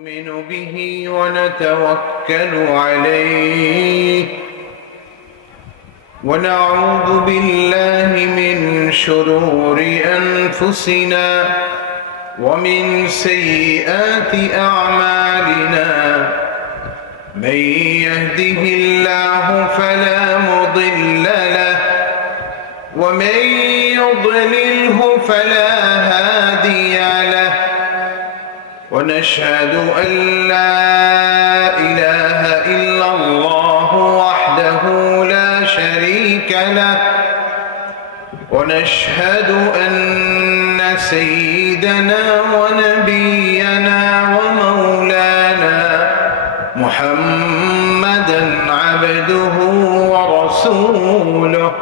نؤمن به ونتوكل عليه ونعوذ بالله من شرور أنفسنا ومن سيئات أعمالنا من يهده الله فلا مضل له ومن يضلله فلا هادي له ونشهد أن لا إله إلا الله وحده لا شريك له ونشهد أن سيدنا ونبينا ومولانا محمدا عبده ورسوله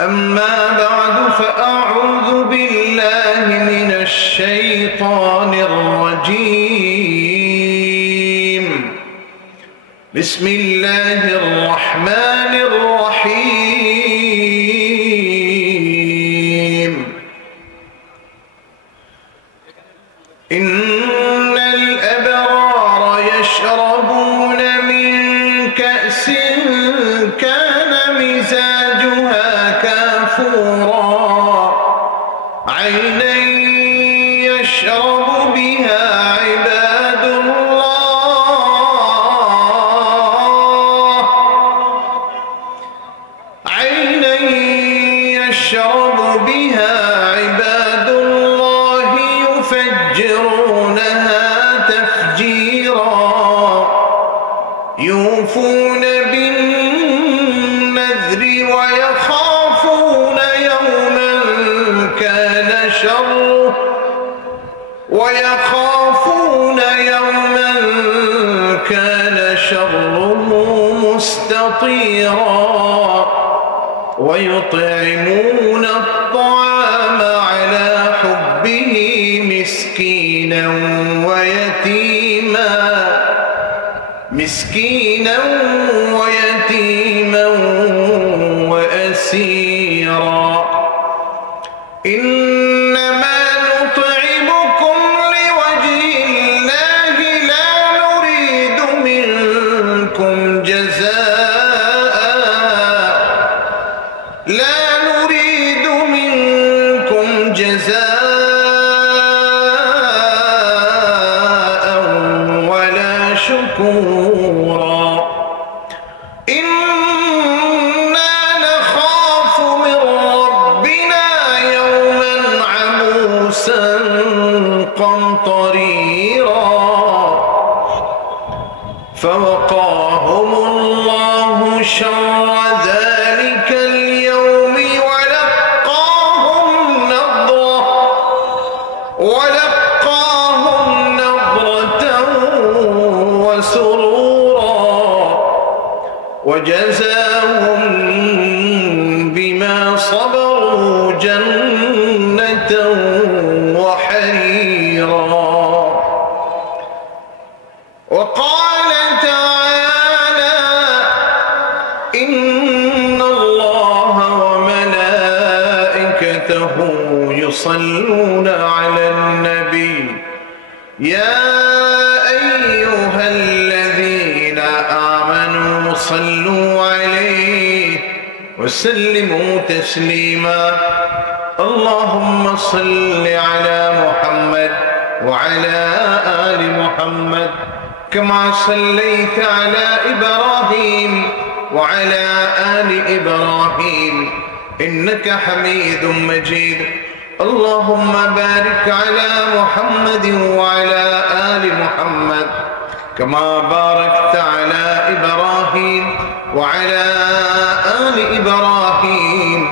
أما بعد فأعوذ بالله من الشيطان الرجيم بسم الله الرحمن الرحيم إن الأبرار يشربون من كأس كان مزاجها كافورا عينا يشرب بها عباد الله عينا يشرب بها عباد الله يفجرونها تفجيرا يوفون بالنذر ويخافون يوما كان شره مستطيرا ويطعمون الطعام على حبه مسكينا ويتيما وأسيرا إنما نطعمكم لوجه الله لا نريد منكم جزاء ولا شكورا إنا نخاف من ربنا يوما عبوسا قمطريرا فوقاهم الله شر ذلك اليوم ولقاهم نضرة وسرورا وجزاهم بما صبروا جنة وحريرا وقال تعالى إن الله وملائكته يصلون على النبي يا أيها الذين آمنوا صلوا عليه وسلموا تسليما اللهم صل على محمد وعلى آل محمد كما صليت على إبراهيم وعلى آل إبراهيم إنك حميد مجيد اللهم بارك على محمد وعلى آل محمد كما باركت على إبراهيم وعلى آل إبراهيم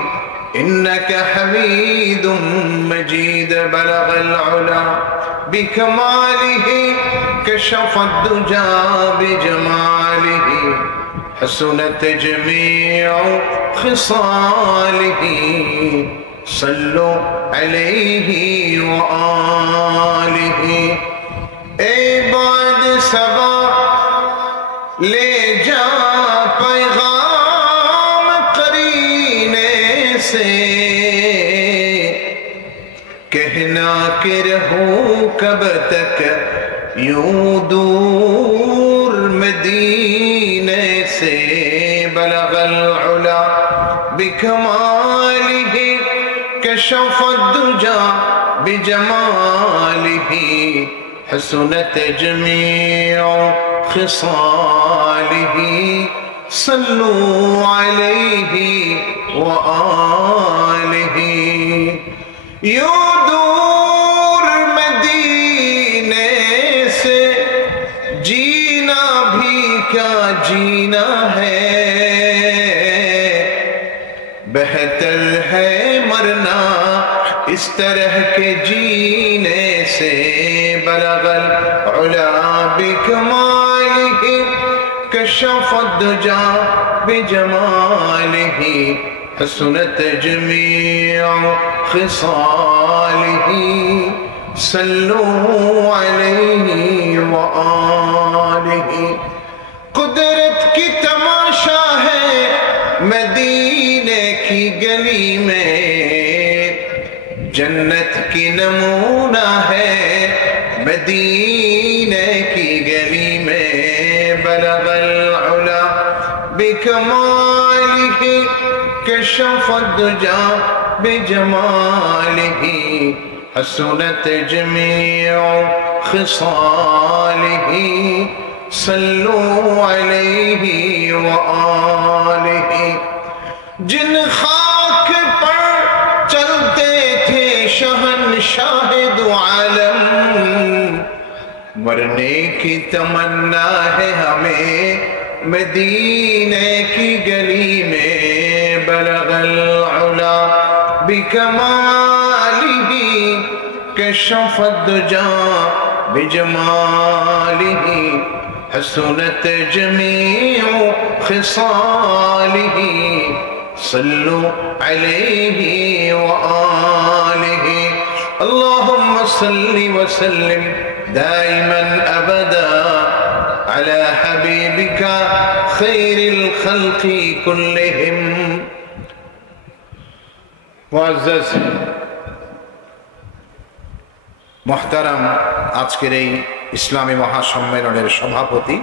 إنك حميد مجيد بلغ العلا بكماله كشف الدجى بجماله حسنت جميع خصاله صلوا عليه وآله اے بعد صبا لے جا پیغام قرینے سے کہنا کہ رہوں کب تک यूं दूर मदीने से बलगल उला बिकमालिही कशफद्दुजा बिजमालिही हसनत जमीउ खिसालिही सल्लू अलैहि व आलिही। यूं दूर मदीने से जीना भी क्या जीना है, बेहतर है मरना इस तरह के जीने से। बलगल उला बिकमालिही कशफद्दुजा बिजमालिही हसनत जमीउ खिसालिही सल्लू अलैहि व आलिही। कुदरत की तमाशा है मदीने की गली में, जन्नत की नमूना है मदीने की गली में। बलगल उला बिकमालिही कशफद्दुजा बिजमालिही हसनत जमीउ खिसालिही सल्लू अलैहि व आलिही। जिन खाक पर चलते थे शहंशाह दो आलम, मरने की तमन्ना है हमें मदीने की गली में। बलगल उला बिकमालिही कशफद्दुजा बिजमालिही हसनत जमीउ खिसालिही सल्लू अलैहि व आलिही। अल्लाहुम्मा सल्लि व सल्लिम दाइमन अबदा अला हबीबिका खैरिल खल्क़ि कुल्लिहिम। मुअज़्ज़ज़ मुहतरम, আজকের এই ইসলামী মহাসম্মেলনের সভাপতি,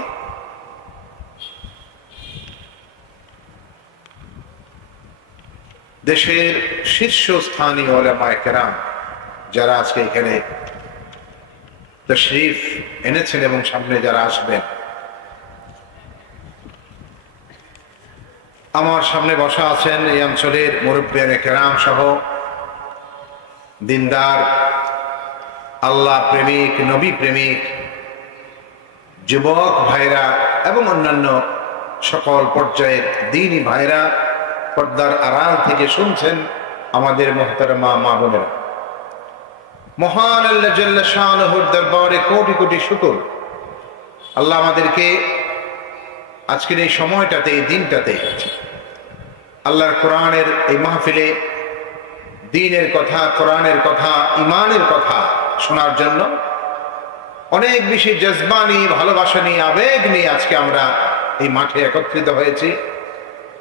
দেশের শীর্ষস্থানীয় উলামায়ে কেরাম যারা আজকে এখানে তশরিফ এনেছেন এবং সামনে যারা আসবেন, আমার সামনে বসা আছেন এই অঞ্চলের মুরব্বিয়ানে কেরাম সহ দিনদার, আল্লাহ প্রেমিক, নবী প্রেমিক যুবক ভাইরা এবং অন্যান্য সকল পর্যায়ের দ্বীনি ভাইরা, পর্দার আড়াল থেকে শুনছেন আমাদের মুহতারামা মা বোনেরা। মহান আল্লাহ জাল্লা শানুহুর দরবারে কোটি কোটি শুকর, আল্লাহ আমাদেরকে আজকের এই সময়টাতে, এই দিনটাতে আল্লাহর কোরআনের এই মাহফিলে দ্বীনের কথা, কোরআনের কথা, ঈমানের কথা শোনার জন্য অনেক বেশি জজবা নিয়ে, ভালোবাসা নিয়ে, আবেগ নিয়ে আজকে আমরা এই মাঠে একত্রিত হয়েছি।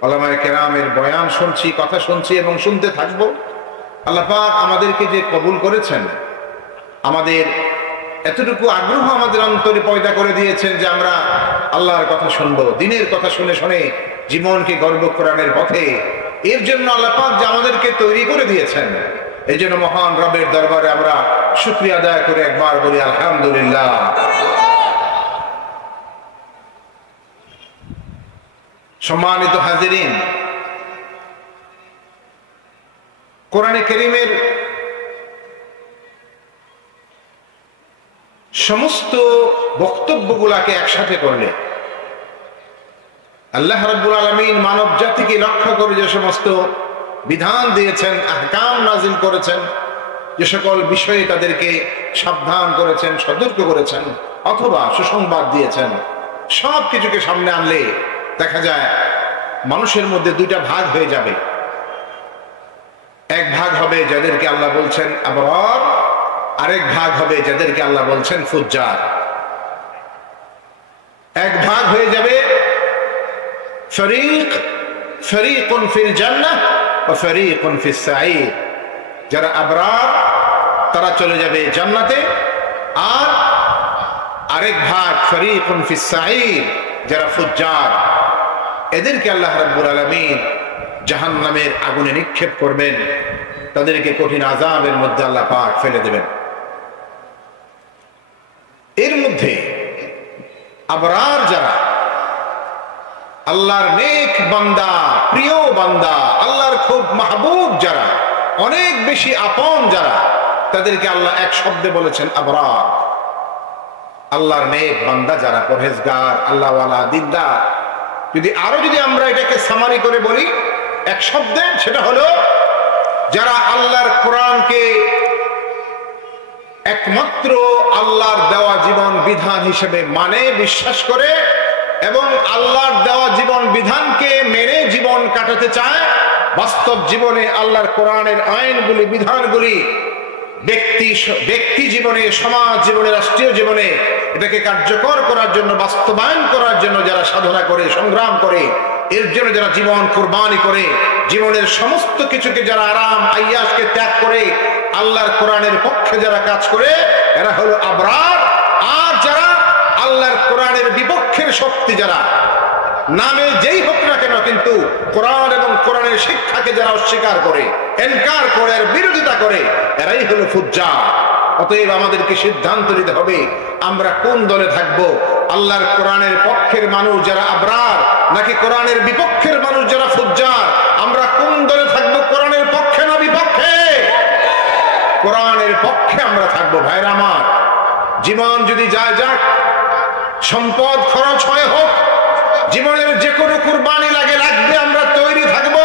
উলামায়ে কেরামের বয়ান শুনছি, কথা শুনছি এবং শুনতে থাকব। আল্লাহ পাক আমাদেরকে যে কবুল করেছেন, আমাদের এতটুকু আগ্রহ আমাদের অন্তরে পয়দা করে দিয়েছেন যে আমরা আল্লাহর কথা শুনবো, দ্বীনের কথা শুনে শুনে জীবনকে গর্ব কোরআনের পথে, এর জন্য আল্লাহ পাক যে আমাদেরকে তৈরি করে দিয়েছেন, এই জন্য মহান রবের দরবারে আমরা শুকরিয়া আদায় করে একবার বলি আলহামদুলিল্লাহ। সম্মানিত হাজিরিন, কোরআনে কারীমের সমস্ত বক্তব্যগুলাকে একসাথে করলে আল্লাহ রাব্বুল আলামিন মানব জাতিকে লক্ষ্য করে যে সমস্ত বিধান দিয়েছেন, আহকাম নাজিল করেছেন, যে সকল বিষয়ে তাদেরকে সাবধান করেছেন, সতর্ক করেছেন অথবা সুসংবাদ দিয়েছেন, সব কিছুকে সামনে আনলে দেখা যায় মানুষের মধ্যে দুইটা ভাগ হয়ে যাবে। এক ভাগ হবে যাদেরকে আল্লাহ বলছেন আবরার, আরেক ভাগ হবে যাদেরকে আল্লাহ বলছেন ফুজ্জার। এক ভাগ হয়ে যাবে ফরিকুন ফিল জান্নাহ ওয়া ফরিকুন ফিস সাঈর, যারা আবরার তারা চলে যাবে জান্নাতে, আর আরেক ভাগ ফরীকুন ফিস সাঈর, যারা ফুজ্জার, এদেরকে আল্লাহ রাব্বুল আলামিন জাহান্নামের আগুনে নিক্ষেপ করবেন, তাদেরকে কঠিন আযাবের মধ্যে আল্লাহ পাক ফেলে দেবেন। এর মধ্যে আবরার যারা, আল্লাহর নেক বান্দা, প্রিয় বান্দা, আল্লাহর খুব মাহবুব যারা, অনেক বেশি আপন যারা, তাদেরকে আল্লাহ এক শব্দে বলেছেন আবরার। আল্লাহর নেক বান্দা যারা, পরহেজগার, আল্লাহওয়ালা, দিনদার। যদি আমরা এটাকে সামারি করে বলি এক শব্দে, সেটা হলো যারা আল্লাহর কোরআনকে একমাত্র আল্লাহর দেওয়া জীবন বিধান হিসেবে মানে, বিশ্বাস করে এবং আল্লাহর দেওয়া জীবন বিধানকে মেনে জীবন কাটাতে চায়। বাস্তব জীবনে আল্লাহর কোরআনের আইনগুলি, বিধানগুলি ব্যক্তি জীবনে, সমাজ জীবনে, রাষ্ট্রীয় জীবনে এটাকে কার্যকর করার জন্য, বাস্তবায়ন করার জন্য যারা সাধনা করে, সংগ্রাম করে, এর জন্য যারা জীবন কুরবানি করে, জীবনের সমস্ত কিছুকে যারা আরাম আইয়াসকে ত্যাগ করে আল্লাহর কোরআনের পক্ষে যারা কাজ করে, এরা হলো আবরার। আর যারা আল্লাহর কোরআনের বিপক্ষের শক্তি, যারা নামে যেই হোক না কেন কিন্তু কোরআন এবং কোরআনের শিক্ষাকে যারা অস্বীকার করে, ইনকার করে, এর বিরোধিতা করে, এরাই হলো ফুজ্জার। অতএব আমাদেরকে সিদ্ধান্ত নিতে হবে আমরা কোন দলে থাকব। আল্লাহর কোরআনের পক্ষের মানুষ যারা আবরার, নাকি কোরআনের বিপক্ষের মানুষ যারা ফুজ্জার? আমরা কোন দলে থাকব? কোরআনের পক্ষে না বিপক্ষে? কোরআনের পক্ষে আমরা থাকবো। ভাইরা আমার, জীবন যদি যায় যাক, সম্পদ খরচ হয় হোক, জীবনের যে কোনো কুরবানি লাগবে, আমরা তৈরি থাকব।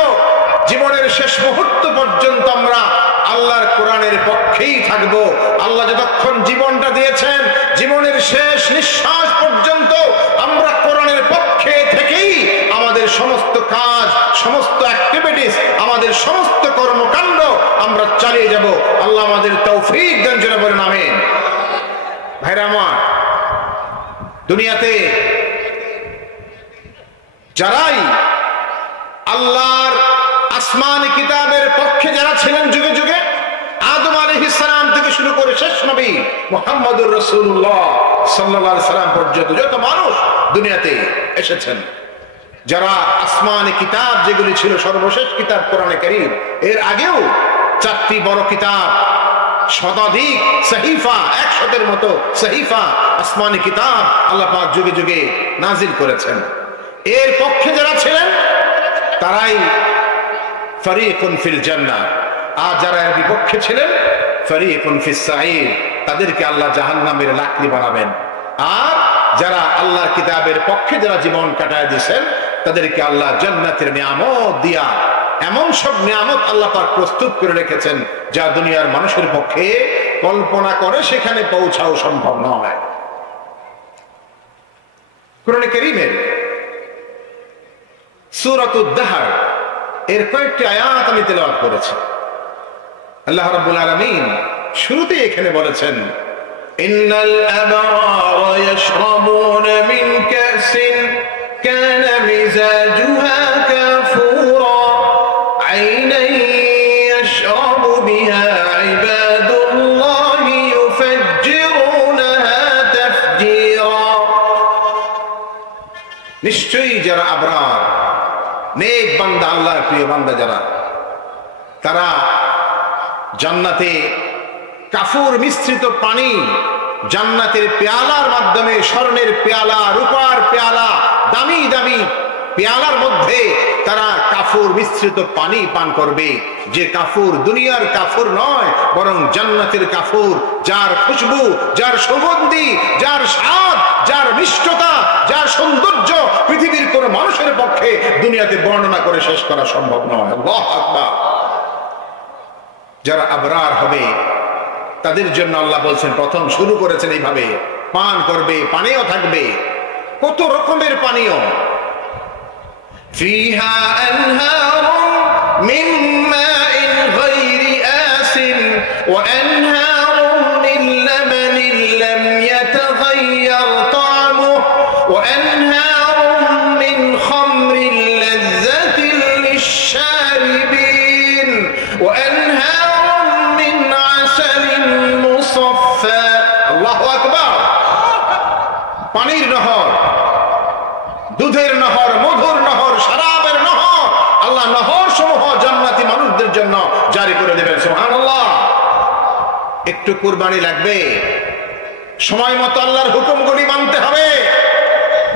জীবনের শেষ মুহূর্ত পর্যন্ত আমরা আল্লাহর কোরআনের পক্ষেই থাকব। আল্লাহ যতক্ষণ জীবনটা দিয়েছেন, জীবনের শেষ নিঃশ্বাস পর্যন্ত আমরা কোরআনের পক্ষে থেকেই আমাদের সমস্ত কাজ, সমস্ত অ্যাক্টিভিটিস, আমাদের সমস্ত কর্মকাণ্ড আমরা চালিয়ে যাব। আল্লাহ আমাদের তৌফিক দেন, জোরে বলেন আমিন। ভাইরা আমার, দুনিয়াতে যারাই আল্লাহর আসমানি কিতাবের পক্ষে যারা ছিলেন যুগে যুগে, আদম আলাইহিস সালাম থেকে শুরু করে শেষ নবী মুহাম্মদুর রাসূলুল্লাহ সাল্লাল্লাহু আলাইহি সাল্লাম পর্যন্ত যত মানুষ দুনিয়াতে এসেছেন, যারা আসমানি কিতাব যেগুলি ছিল, সর্বশেষ কিতাব কোরআনে কারীম, এর আগেও 4টি বড় কিতাব, শতাধিক সহিফা, 100-এর মতো সহিফা, আসমানি কিতাব আল্লাহ পাক যুগে যুগে নাজিল করেছেন। এর পক্ষে যারা ছিলেন তারাই ফরীকুন ফিল জান্নাহ, আর যারা এর বিপক্ষে ছিলেন ফরীকুন ফিস সাঈর, তাদেরকে আল্লাহ জাহান্নামের লাকড়ি বানাবেন। আর যারা আল্লাহর কিতাবের পক্ষে যারা জীবন কাটায় দিয়েছেন, তাদেরকে আল্লাহ জান্নাতের নিয়ামত দিয়া, এমন সব নিয়ামত আল্লাহ পাক প্রস্তুত করে রেখেছেন যা দুনিয়ার মানুষের পক্ষে কল্পনা করে সেখানে পৌঁছাও সম্ভব নয়। কোরআনে কারীমের সূরাতুদ দাহর এর কয়েকটি আয়াত আমি তেলাওয়াত করেছি। আল্লাহ রাব্বুল আলামিন শুরুতে এখানে বলেছেন, ইন্নাল আবরারা ইয়াশরাবুনা মিন কাসিন কানা মিজাজুহা কাফুরা আইনান ইয়াশরাবু বিহা ইবাদুল্লাহি ইউফাজ্জিরুনাহা তাফজীরা। নিশ্চয়ই যারা আবরার, নেক বান্দা, আল্লাহর প্রিয় বান্দা যারা, তারা জান্নাতে কাফুর মিশ্রিত পানি, জান্নাতের পেয়ালার মাধ্যমে, স্বর্ণের পেয়ালা, রূপার পেয়ালা, দামি দামি পেয়ালার মধ্যে তারা কাফুর মিশ্রিত পানি পান করবে। যে কাফুর দুনিয়ার কাফুর নয়, বরং জান্নাতের কাফুর, যার খুশবু, যার সুগন্ধি, যার স্বাদ, যার মিষ্টতা, যার সৌন্দর্য পৃথিবীর কোন মানুষের পক্ষে দুনিয়াতে বর্ণনা করে শেষ করা সম্ভব নয়। আল্লাহু আকবার। যারা আবরার হবে তাদের জন্য আল্লাহ বলছেন, প্রথম শুরু করেছেন এইভাবে, পান করবে, পানীয় থাকবে, কত রকমের পানীয়। ফিহা আনহারুন মিন মাইন গায়রি আসিন ওয়া আনহারুন মিন লাবানিন লাম ইয়াতাগায়্যার তা'মুহু ওয়া আনহারুন মিন খামরিন লাযযাতিন লিশ-শারিবিন ওয়া আনহারুন মিন আসালিন মুসাফফা। আল্লাহু আকবার। পানির নহর, দুধের নহর, মধুর নহর, শরাবের নহর, আল্লাহ নহর সমূহ জান্নাতি মানুষদের জন্য জারি করে দেবেন। সুবহানাল্লাহ। একটু কুরবানি লাগবে, সময় মতো আল্লাহর হুকুমগুলি মানতে হবে,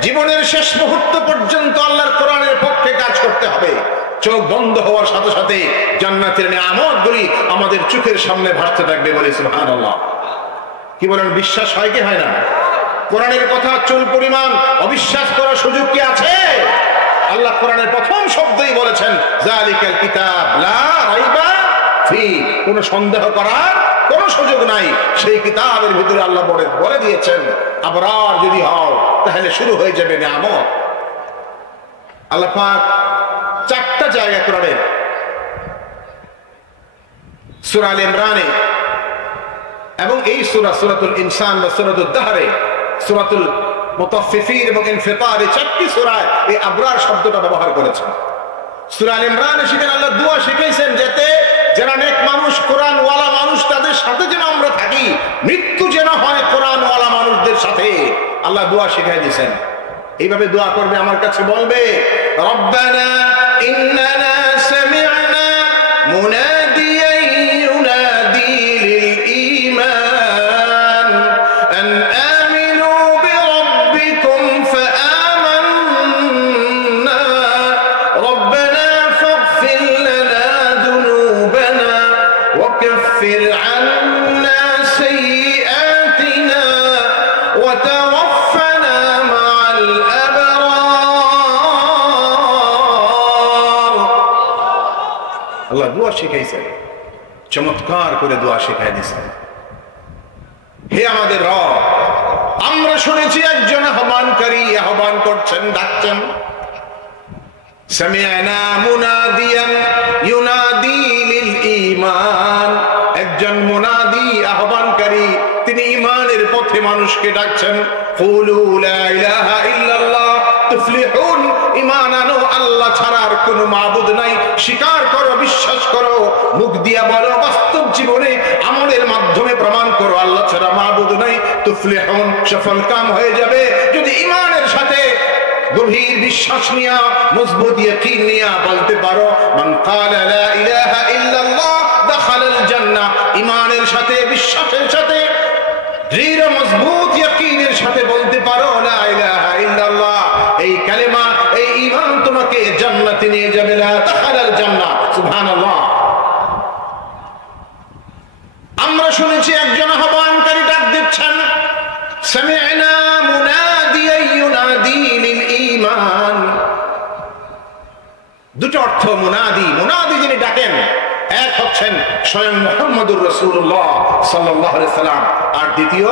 জীবনের শেষ মুহূর্ত পর্যন্ত আল্লাহর কোরআনের পক্ষে কাজ করতে হবে। চোখ বন্ধ হওয়ার সাথে সাথে জান্নাতের নিয়ামতগুলি আমাদের চোখের সামনে ভাসতে থাকবে বলে সুবহানাল্লাহ। কি বলেন, বিশ্বাস হয় কি হয় না? কোরআনের কথা চুল পরিমাণ অবিশ্বাস করার সুযোগ কি আছে? আল্লাহ কোরআনের প্রথম শব্দই বলেছেন যালিকাল কিতাব লা রাইবা ফি, কোনো সন্দেহ করার কোনো সুযোগ নাই। সেই কিতাবের ভিতরে আল্লাহ বলে দিয়েছেন আবরার যদি হও তাহলে শুরু হয়ে যাবে নিয়ামত। আল্লাহ পাক চারটা জায়গা কোরআনের সূরা আল ইমরানে এবং এই সূরাতুল ইনসান বা সূরাতুল দাহরে, সূরাতুল মুতাফফিফিন এবং ইনফিতার, এই চারটি সূরায় এই আবরার শব্দটা ব্যবহার করেছেন। সূরা আল ইমরানে সেখানে আল্লাহ দোয়া শিখিয়েছেন যাতে যারা নেক মানুষ, কোরআনওয়ালা মানুষ, তাদের সাথে যেন আমরা থাকি, মৃত্যু যেন হয় কোরআনওয়ালা মানুষদের সাথে। আল্লাহ দোয়া শিখিয়ে দিয়েছেন। এইভাবে দোয়া করবে, আমার কাছে বলবে রব্বানা ইন্নানা সামি'না মুনাদিয়ান ইউনাদি লিল ঈমান আন আমিনু বিরাব্বিকুম ফাআমান্না রব্বানা ফাগফির লানা যুনুবানা ওয়া কাফির আন্না সাইয়্যাতিনা ওয়া তাওয়াফফানা মা'আল আবরার। আল্লাহ দোয়া শিখাইছেন, চমৎকার করে দোয়া শিখাই দিয়েছেন। হে আমাদের রব, আমরা শুনেছি একজন আহ্বানকারী আহ্বান করছেন, ডাকছেন। সামি'না মুনাদিয়ান ইউনাদি লিল ঈমান, একজন মুনাদি আহ্বানকারী, তিনি ঈমানের পথে মানুষকে ডাকছেন। কুলু লা ইলাহা ইল্লাল্লাহ তুফলিহুন, ঈমান আনো, আল্লাহ ছাড়া আর কোনো মাবুদ নাই, স্বীকার করো, বিশ্বাস করো, মুখ দিয়া বলো, বাস্তব জীবনে আমলের মাধ্যমে প্রমাণ করো আল্লাহ ছাড়া মাবুদ নাই। তুফলিহুন, সফল কাম হয়ে যাবে যদি ঈমানের সাথে গভীর বিশ্বাস নিয়া, মজবুত ইয়াকিন নিয়া বলতে পারো মান ক্বালা লা ইলাহা ইল্লাল্লাহ দাখালাল জান্নাহ। ঈমানের সাথে, বিশ্বাসের সাথে, দৃঢ় মজবুত ইয়াকিনের সাথে বলতে পারো লা ইলাহা ইল্লাল্লাহ, এই কালেমা, এই ঈমান তোমাকে জান্নাতে নিয়ে যাবে। লা দাখালাল জান্নাহ। সুবহানাল্লাহ। আমরা শুনেছি একজন আহ্বানকারী ডাক দিচ্ছেন, সামি'না মুনাদিয়ান ইউনাদি লিল ঈমান। দুটো অর্থ মুনাদি, মুনাদি যিনি ডাকেন, এক হচ্ছেন স্বয়ং মুহাম্মদুর রাসূলুল্লাহ সাল্লাল্লাহু আলাইহি সাল্লাম, আর দ্বিতীয়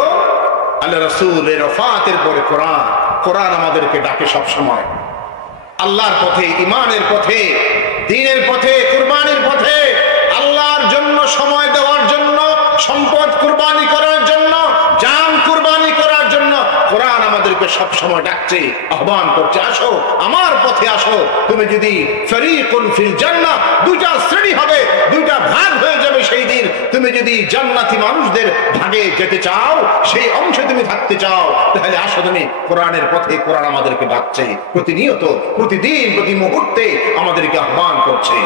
আল্লাহ রাসূলের ওফাতের পরে কোরআন। কোরআন আমাদেরকে ডাকে সব সময় আল্লাহর পথে, ঈমানের পথে, দ্বীনের পথে, কুরবানির পথে, আল্লাহর জন্য সময় দেওয়ার জন্য, সম্পদ কুরবানি করার জন্য, জান কুরবানি করার জন্য কোরআন আমাদেরকে সব সময় ডাকছে, আহ্বান করছে, আসো আমার পথে আসো। তুমি যদি ফরিকুন ফিল জান্নাহ, দুইটা শ্রেণী হবে, দুইটা ভাগ হয়ে যাবে সেই দিন। তুমি যদি জান্নাতি মানুষদের ভাগে যেতে চাও, সেই অংশে তুমি থাকতে চাও, তাহলে আসো তুমি কোরআনের পথে। কোরআন আমাদেরকে ডাকছে প্রতিনিয়ত, প্রতিদিন, প্রতি মুহূর্তে আমাদেরকে আহ্বান করছে।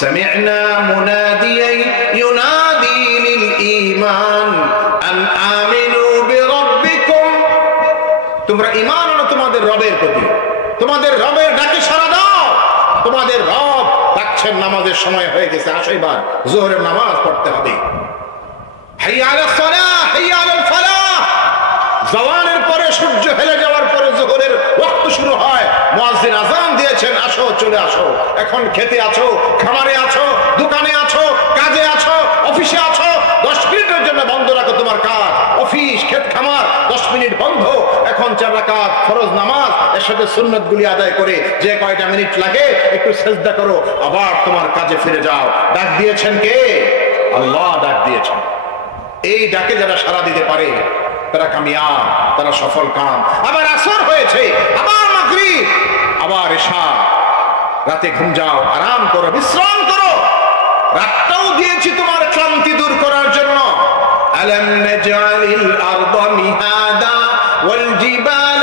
সামি'না মুনাদিয়ান ইউনাদি লিল ঈমান আন আমিনু বিরাব্বিকুম, তোমরা ঈমান আনো তোমাদের রবের প্রতি, তোমাদের রবের ডাকে সাড়া দাও। তোমাদের রব ডাকছেন, নামাজের সময় হয়ে গেছে, আসো এবার যোহরের নামাজ পড়তে হবে। হাইয়া আলাস সালাহ, হাইয়া আলাল ফালাহ। জওয়ানের পরে, সূর্য হেলে যাওয়ার পরে যোহরের ওয়াক্ত শুরু হয়। মুয়াজ্জিন আযান দিয়েছেন, আসো, চলে আসো। এখন খেতে আছো, খামারে আছো, দোকানে আছো, কাজে আছো, অফিসে আছো, 10 মিনিটের জন্য বন্ধ রাখো তোমার কাজ, অফিস, ক্ষেত, খামার 10 মিনিট বন্ধ। এখন 4 রাকাত ফরজ নামাজ, এর সাথে সুন্নতগুলি আদায় করে যে কয়টা মিনিট লাগে একটু সিজদা করো, আবার তোমার কাজে ফিরে যাও। ডাক দিয়েছেন কে? আল্লাহ ডাক দিয়েছেন। এই ডাকে যারা সাড়া দিতে পারে তারা কামিয়াব, তারা সফল কাম। আবার আসর হয়েছে, আবার মাগরিব, আবার ইশা। রাতে ঘুম যাও, আরাম করো, বিশ্রাম করো। রাতটাও দিয়েছি তোমার ক্লান্তি দূর করার জন্য। আলাম নাজআলিল আরদা মিহাদা ওয়াল জিবাল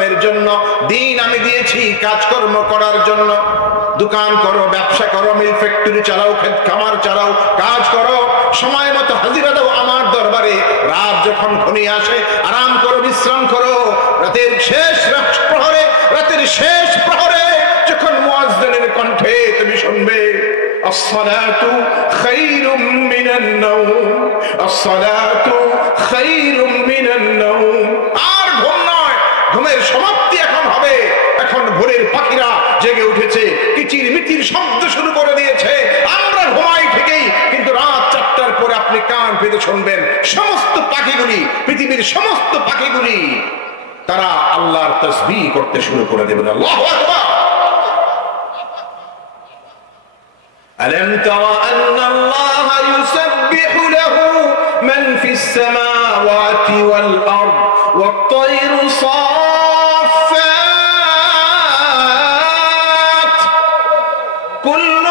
ইসলামের জন্য। দিন আমি দিয়েছি কাজকর্ম করার জন্য। দোকান করো, ব্যবসা করো, মিল ফ্যাক্টরি চালাও, ক্ষেত খামার চালাও, কাজ করো, সময় মতো হাজিরা দাও আমার দরবারে। রাত যখন ঘনিয়ে আসে আরাম করো, বিশ্রাম করো। রাতের শেষ প্রহরে, রাতের শেষ প্রহরে যখন মুয়াজ্জিনের কণ্ঠে তুমি শুনবে আসসালাতু খায়রুম মিনান নাওম, আসসালাতু খায়রুম মিনান নাওম, আর ঘুম নয়, ঘুমের সমাপ্তি এখন হবে। এখন ভোরের পাখিরা জেগে উঠেছে, কিচির মিচির শব্দ শুরু করে দিয়েছে। আমরা ঘুমাই ঠিকই, কিন্তু রাত 4টার পরে আপনি কান পেতে শুনবেন সমস্ত পাখিগুলি, পৃথিবীর সমস্ত পাখিগুলি তারা আল্লাহর তাসবিহ করতে শুরু করে দেবে। আল্লাহু আকবার। ألم تر أن الله يسبح له من في السماوات والأرض والطير صافات كل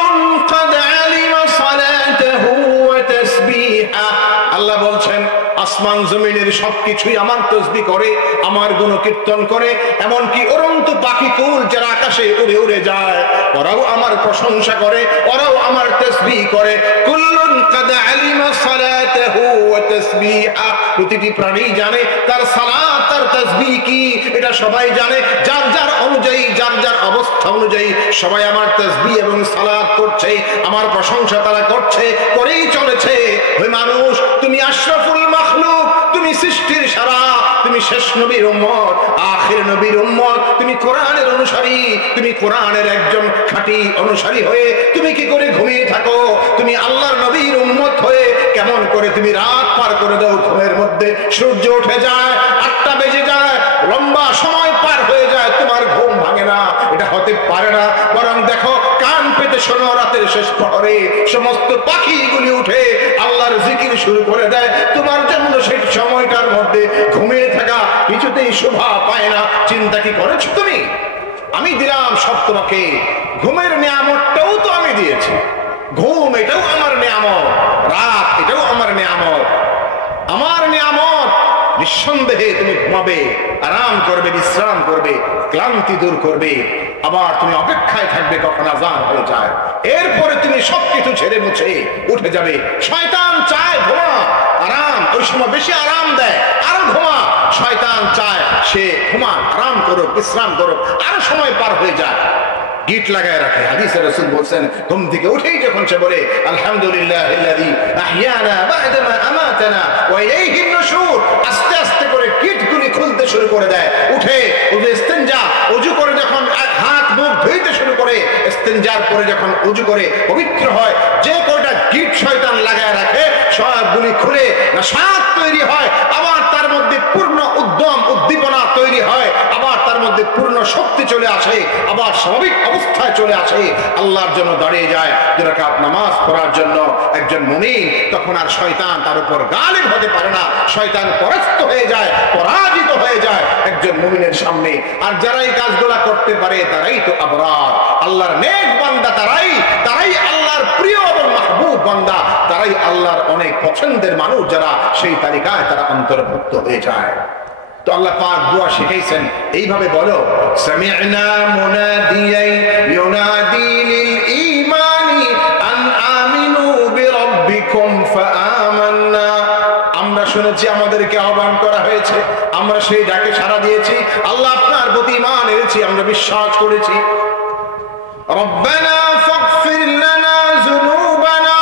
قد علم صلاته وتسبيحه। আল্লাহ বলছেন আসমান জমিনের সবকিছুই আমার তাসবিহ করে, আমার গুণকীর্তন করে। এমনকি উড়ন্ত পাখিকুল যারা আকাশে উড়ে উড়ে যায়, ওরাও আমার প্রশংসা করে, ওরাও আমার তাসবিহ করে। কুল্লুন কাদ আলিমা সালাতাহু ওয়া তাসবিহা। প্রতিটি প্রাণী জানে তার সালাত, তার তাসবিহ কি, এটা সবাই জানে। যার যার অনুযায়ী, যার যার অবস্থা অনুযায়ী সবাই আমার তাসবিহ এবং সালাত করছে, আমার প্রশংসা তারা করছে, করেই চলেছে। ওই মানুষ, তুমি আশরাফুল মাখলুক, তুমি সৃষ্টির সারা, তুমি শেষ নবীর উম্মত, আখির নবীর উম্মত, তুমি কোরআনের অনুসারী, তুমি কোরআনের একজন খাঁটি অনুসারী হয়ে তুমি কি করে ঘুমিয়ে থাকো? তুমি আল্লাহর নবীর উম্মত হয়ে কেমন করে তুমি রাত পার করে দাও ঘুমের মধ্যে? সূর্য উঠে যায়, 8টা বেজে যায়, লম্বা সময় পার হয়ে যায়, তোমার ঘুম ভাঙে না। এটা হতে পারে না। বরং দেখো, কান পেতে শোনো, রাতের শেষ প্রহরে সমস্ত পাখিগুলি উঠে আল্লাহর জিকির শুরু করে দেয়। তোমার জন্য সেই সময়টার মধ্যে ঘুমিয়ে থাকা কিছুতেই শোভা পায় না। চিন্তা কি করেছো তুমি? আমি দিলাম সব তোমাকে। ঘুমের নিয়ামতটাও তো আমি দিয়েছি। ঘুম এটাও আমার নিয়ামত, রাত এটাও আমার নিয়ামত। আমার নিয়ামত, নিঃসন্দেহে তুমি ঘুমাবে, আরাম করবে, বিশ্রাম করবে, ক্লান্তি দূর করবে। আবার তুমি অপেক্ষায় থাকবে কখন আযান হয়ে যায়। এরপরে তুমি সবকিছু ছেড়ে মুছে উঠে যাবে। শয়তান চায় ঘুমা, আরাম, ওই সময় বেশি আরাম দেয়, আরো ঘুমা। শয়তান চায় সে ঘুমা, আরাম করো, বিশ্রাম করো, আরো সময় পার হয়ে যায়, গিট লাগায় রাখে। হাদিসে রাসূল বলেন, ঘুম থেকে উঠেই যখন সে বলে আলহামদুলিল্লাহিল্লাযী আহইয়ানা বা'দা মা আমাতানা ওয়া ইলাইহিন নুশুর, আস্তে আস্তে করে গিটগুলি খুলতে শুরু করে দেয়। উঠে ইস্তেনজা, ওযু করে যখন হাত মুখ ধুইতে শুরু করে, ইস্তেনজার পরে যখন ওযু করে পবিত্র হয়, যে কয়টা গিট শয়তান লাগায় রাখে সবগুলি খুলে নাশাত তৈরি হয়। আবার তার মধ্যে পূর্ণ উদ্যম, উদ্দীপনা তৈরি হয়। আবার তার মধ্যে পূর্ণ শক্তি চলে আসে, আবার স্বাভাবিক অবস্থায় চলে আসে, আল্লাহর জন্য দাঁড়িয়ে যায় 2 রাকাত নামাজ পড়ার জন্য একজন মুমিন। তখন আর শয়তান তার উপর গালিব হতে পারে না। শয়তান পরাস্ত হয়ে যায়, পরাজিত হয়ে যায় একজন মুমিনের সামনে। আর যারা এই কাজগুলা করতে পারে তারাই তো আবরার, আল্লাহর নেক বান্দা। তারাই আল্লাহর প্রিয় এবং মাহবুব বান্দা। তারাই আল্লাহর অনেক পছন্দের মানুষ, যারা সেই তালিকায় তারা অন্তর্ভুক্ত হয়ে যায়। তো আল্লাহ পাক দোয়া শিখাইছেন, এইভাবে বলো, সামি'না মুনাদিয়ান ইউনাদি লিল ঈমানি আন আমিনু বিরাব্বিকুম ফাআমান্না। আমরা শুনেছি, আমাদেরকে আহ্বান করা হয়েছে, আমরা সেই ডাকে সাড়া দিয়েছি। আল্লাহ আপনার প্রতি ঈমান এনেছি, আমরা বিশ্বাস করেছি। রব্বানা ফাগফির লানা যুনুবানা,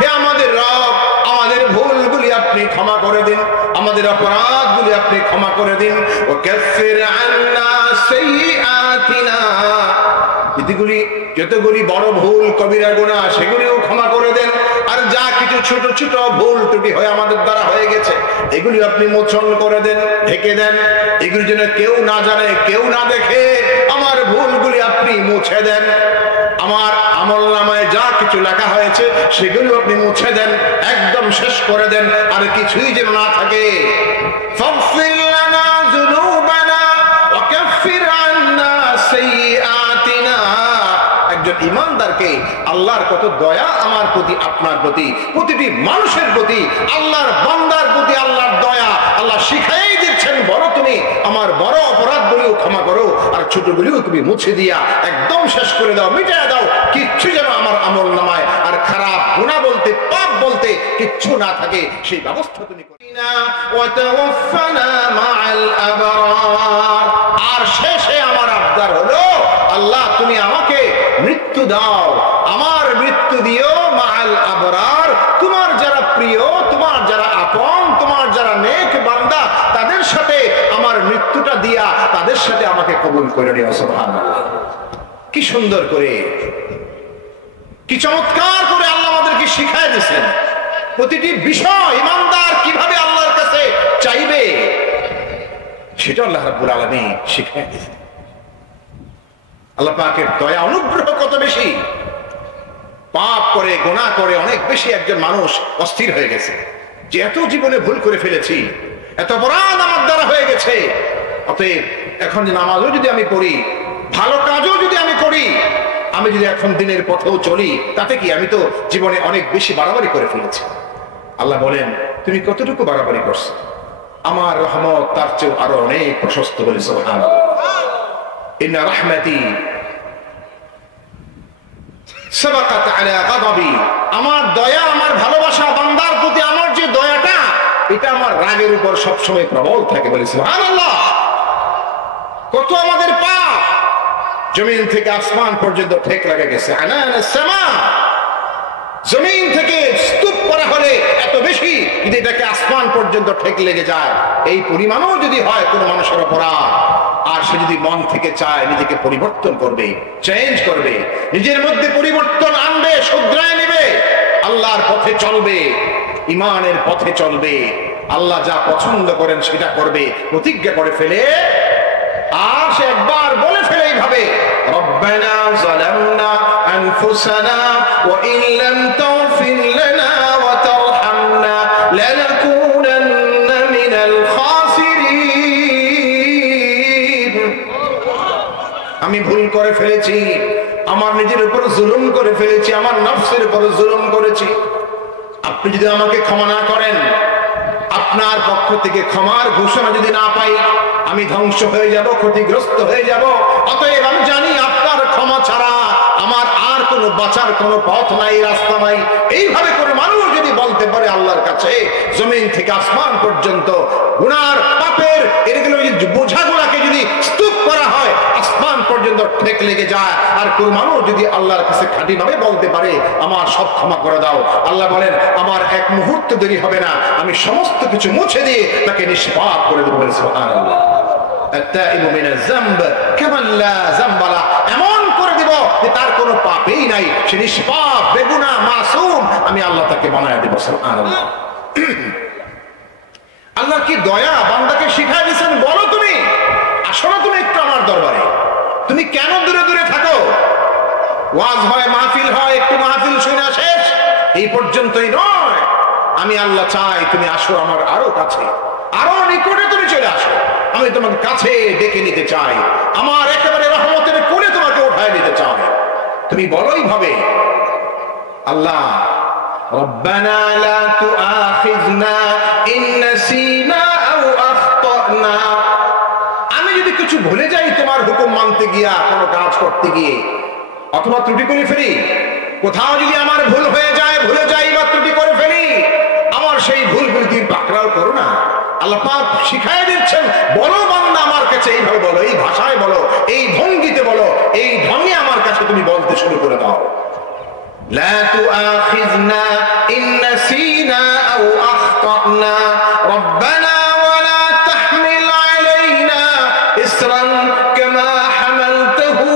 হে আমাদের রব, আমাদের ভুলগুলি আপনি ক্ষমা করে দিন, আমাদের অপরাধগুলি আপনি ক্ষমা করে দিন। ও কাফির আন্না সাইয়্যাতিনা, যতগুলি বড় ভুল, কবিরা গুনাহ, সেগুলিও ক্ষমা করে দেন। আর যা কিছু ছোট ছোট ভুল ত্রুটি হয়ে আমাদের দ্বারা হয়ে গেছে, এগুলি আপনি মোচন করে দেন, ঢেকে দেন। এগুলি যেন কেউ না জানে, কেউ না দেখে, আমার ভুলগুলি আপনি মুছে দেন। আমার আমলনামায় যা কিছু লেখা হয়েছে সেগুলো আপনি মুছে দেন, একদম শেষ করে দেন, আর কিছুই যেন না থাকে। ফাগফির লানা যুনুবানা ওয়া কাফির আন্না সাইয়্যাতিনা। একজন ঈমানদারকে আল্লাহর কত দয়া আমার প্রতি, আপনার প্রতি, প্রতিটি মানুষের প্রতি, আল্লাহর বান্দার প্রতি আল্লাহর দয়া। আল্লাহ শিখাই দিচ্ছেন, বড় তুমি আমার বড় অপরাধগুলিও ক্ষমা করো, আর ছোটগুলিও তুমি মুছে দিয়া একদম শেষ করে দাও, মিটিয়ে দাও, কিচ্ছু যেন আমার আমল নামায় আর খারাপ গুনাহ বলতে, পাপ বলতে কিচ্ছু না থাকে, সেই ব্যবস্থা তুমি করো। আর শেষে আমার আবদার হলো, আল্লাহ তুমি আমাকে মৃত্যু দাও, আমার মৃত্যু দিও মাআল আবরার, তোমার যারা প্রিয়, তোমার যারা আপন, তোমার যারা নেক বান্দা, তাদের সাথে আমার মৃত্যুটা দিয়া তাদের সাথে আমাকে কবুল করে নিও। সুবহানাল্লাহ, কি সুন্দর করে, কি চমৎকার করে আল্লাহ আমাদেরকে শিখায় দিয়েছেন প্রতিটি বিষয় ঈমানদার কিভাবে আল্লাহর কাছে চাইবে, সেটা আল্লাহ রাব্বুল আলামিন শিখায় দিয়েছেন। আল্লাহ পাকের দয়া অনুগ্রহ কত বেশি। পাপ করে, গুনাহ করে অনেক বেশি একজন মানুষ অস্থির হয়ে গেছে যে এত জীবনে ভুল করে ফেলেছি, এত অপরাধ আমার দ্বারা হয়ে গেছে, অতএব এখন যে নামাজও যদি আমি পড়ি, ভালো কাজও যদি আমি করি, আমি যদি এখন দিনের পথেও চলি, তাতে কি, আমি তো জীবনে অনেক বেশি বাড়াবাড়ি করে ফেলেছি। আল্লাহ বলেন, তুমি কতটুকু বাড়াবাড়ি করছো, আমার রহমত তার চেয়েও আরো অনেক প্রশস্ত বলে। সুবহানাল্লাহ, ইন্না রাহমাতি সাবাকাত আলা গাদাবি, আমার দয়া, আমার ভালোবাসা বান্দার প্রতি, আমার যে দয়াটা, এটা আমার রাগের উপর সবসময় প্রবল থাকে বলে। সুবহানাল্লাহ, কত আমাদের পাপ জমিন থেকে আসমান পর্যন্ত ঠেক লাগা গেছে। আনানাস সামা, জমিন থেকে স্তূপ করা হলে এত বেশি, যদি এটাকে আসমান পর্যন্ত ঠেক লেগে যায়, এই পরিমাণও যদি হয় কোন মানুষের অপরাধ, আর সে যদি মন থেকে চায় নিজেকে পরিবর্তন করবে, চেঞ্জ করবে, নিজের মধ্যে পরিবর্তন আনবে, শুধরায় নেবে, আল্লাহর পথে চলবে, ঈমানের পথে চলবে, আল্লাহ যা পছন্দ করেন সেটা করবে, প্রতিজ্ঞা করে ফেলে, আর সে একবার বলে ফেলে এইভাবে, রব্বানা যালামনা আনফুসানা ওয়া ইন লাম তাগফির লানা ওয়া তারহামনা লানাকুনান্না মিনাল খাসিরিন। আমি ভুল করে ফেলেছি, আমার নিজের উপর জুলুম করে ফেলেছি, আমার নফসের উপর জুলুম করেছি, আপনি যদি আমাকে ক্ষমা না করেন, আপনার পক্ষ থেকে ক্ষমার ঘোষণা যদি না পাই, আমি ধ্বংস হয়ে যাব, ক্ষতিগ্রস্ত হয়ে যাব। অতএব আমি জানি আপনার ক্ষমা ছাড়া আমার আর কোনো বাঁচার কোনো পথ নাই, রাস্তা নাই। এইভাবে করে মানুষ যদি বলতে পারে আল্লাহর কাছে, জমিন থেকে আসমান পর্যন্ত গুনার পাপের এগুলো বোঝাগুলাকে যদি স্তূপ করা হয়, আসমান পর্যন্ত ঠেক লেগে যায়, আর কোন মানুষ যদি আল্লাহর কাছে খাঁটি ভাবে বলতে পারে আমার সব ক্ষমা করে দাও, আল্লাহ বলেন আমার এক মুহূর্ত দেরি হবে না, আমি সমস্ত কিছু মুছে দিয়ে তাকে নিষ্পাপ করে দেবো। সুবহানাল্লাহ, আত-তাইবু মিনাজ যামব কামান লা যামবা লা, এমন করে দেব যে তার কোনো পাপই নাই, সে নিষ্পাপ, বেগুনাহ, মাসুম, আমি আল্লাহ তাকে বানায় দেব। সুবহানাল্লাহ, আল্লাহ কি দয়া বান্দাকে শিখায় দিয়েছেন। বলো তুমি, আসো না তুমি একটু আমার দরবারে, তুমি কেন দূরে দূরে থাকো? ওয়াজ হয়, মাহফিল হয়, একটু মাহফিল শুনে শেষ, এই পর্যন্তই নয়। আমি আল্লাহ চাই তুমি আসো আমার আরো কাছে, আরো নিকটে তুমি চলে আসো, আমি তোমাকে কাছে ডেকে নিতে চাই, আমার একেবারে রহমতের কোলে তোমাকে উঠায় নিতে চাই। তুমি বলোই ভাবে, আল্লাহ রব্বানা লা তুআখিযনা ইন নাসিনা আও আখতানা, আমি যদি কিছু ভুলে যাই তোমার হুকুম মানতে গিয়া, কোনো কাজ করতে গিয়ে, অথবা ত্রুটি করে ফেলি, কোথাও যদি আমার ভুল হয়ে যায়, ভুলে যাই বা ত্রুটি করে ফেলি, আমার সেই ভুলগুলি তুমি পাকড়াও করো না। আল্লাহ পাক শিখায় দিচ্ছেন, বলো বান্দা আমার কাছে এইভাবে বলো, এই ভাষায় বলো, এই ভঙ্গিতে বলো, এই ঢঙে আমার কাছে তুমি বলতে শুরু করে দাও। লা তুআখিযনা ইন নাসিনা আও আখতানা রব্বানা ওয়া লা তাহমিল আলাইনা ইসরান কামা হামালতাহু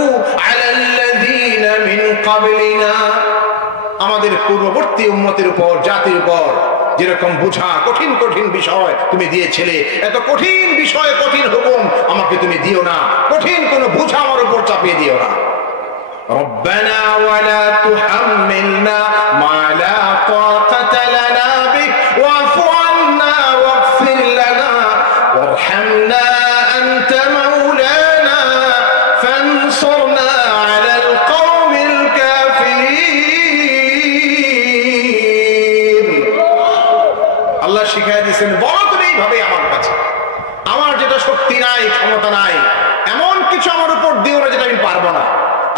আলাল্লাযীনা মিন ক্বাবলিনা, আমাদের পূর্ববর্তী উম্মতের উপর, জাতির উপর যেরকম বোঝা কঠিন কঠিন বিষয় তুমি দিয়েছিলে, এত কঠিন বিষয়, কঠিন হুকুম আমাকে তুমি দিও না, কঠিন কোন বোঝা আমার উপর চাপিয়ে দিও না। রব্বানা ওয়া লা তুহাম্মিলনা মা লা তাকাতা লানা বিহি ওয়াফু আন্না ওয়াগফির লানা ওয়ারহামনা আনতা মাওলানা ফানসুরনা আলাল কওমিল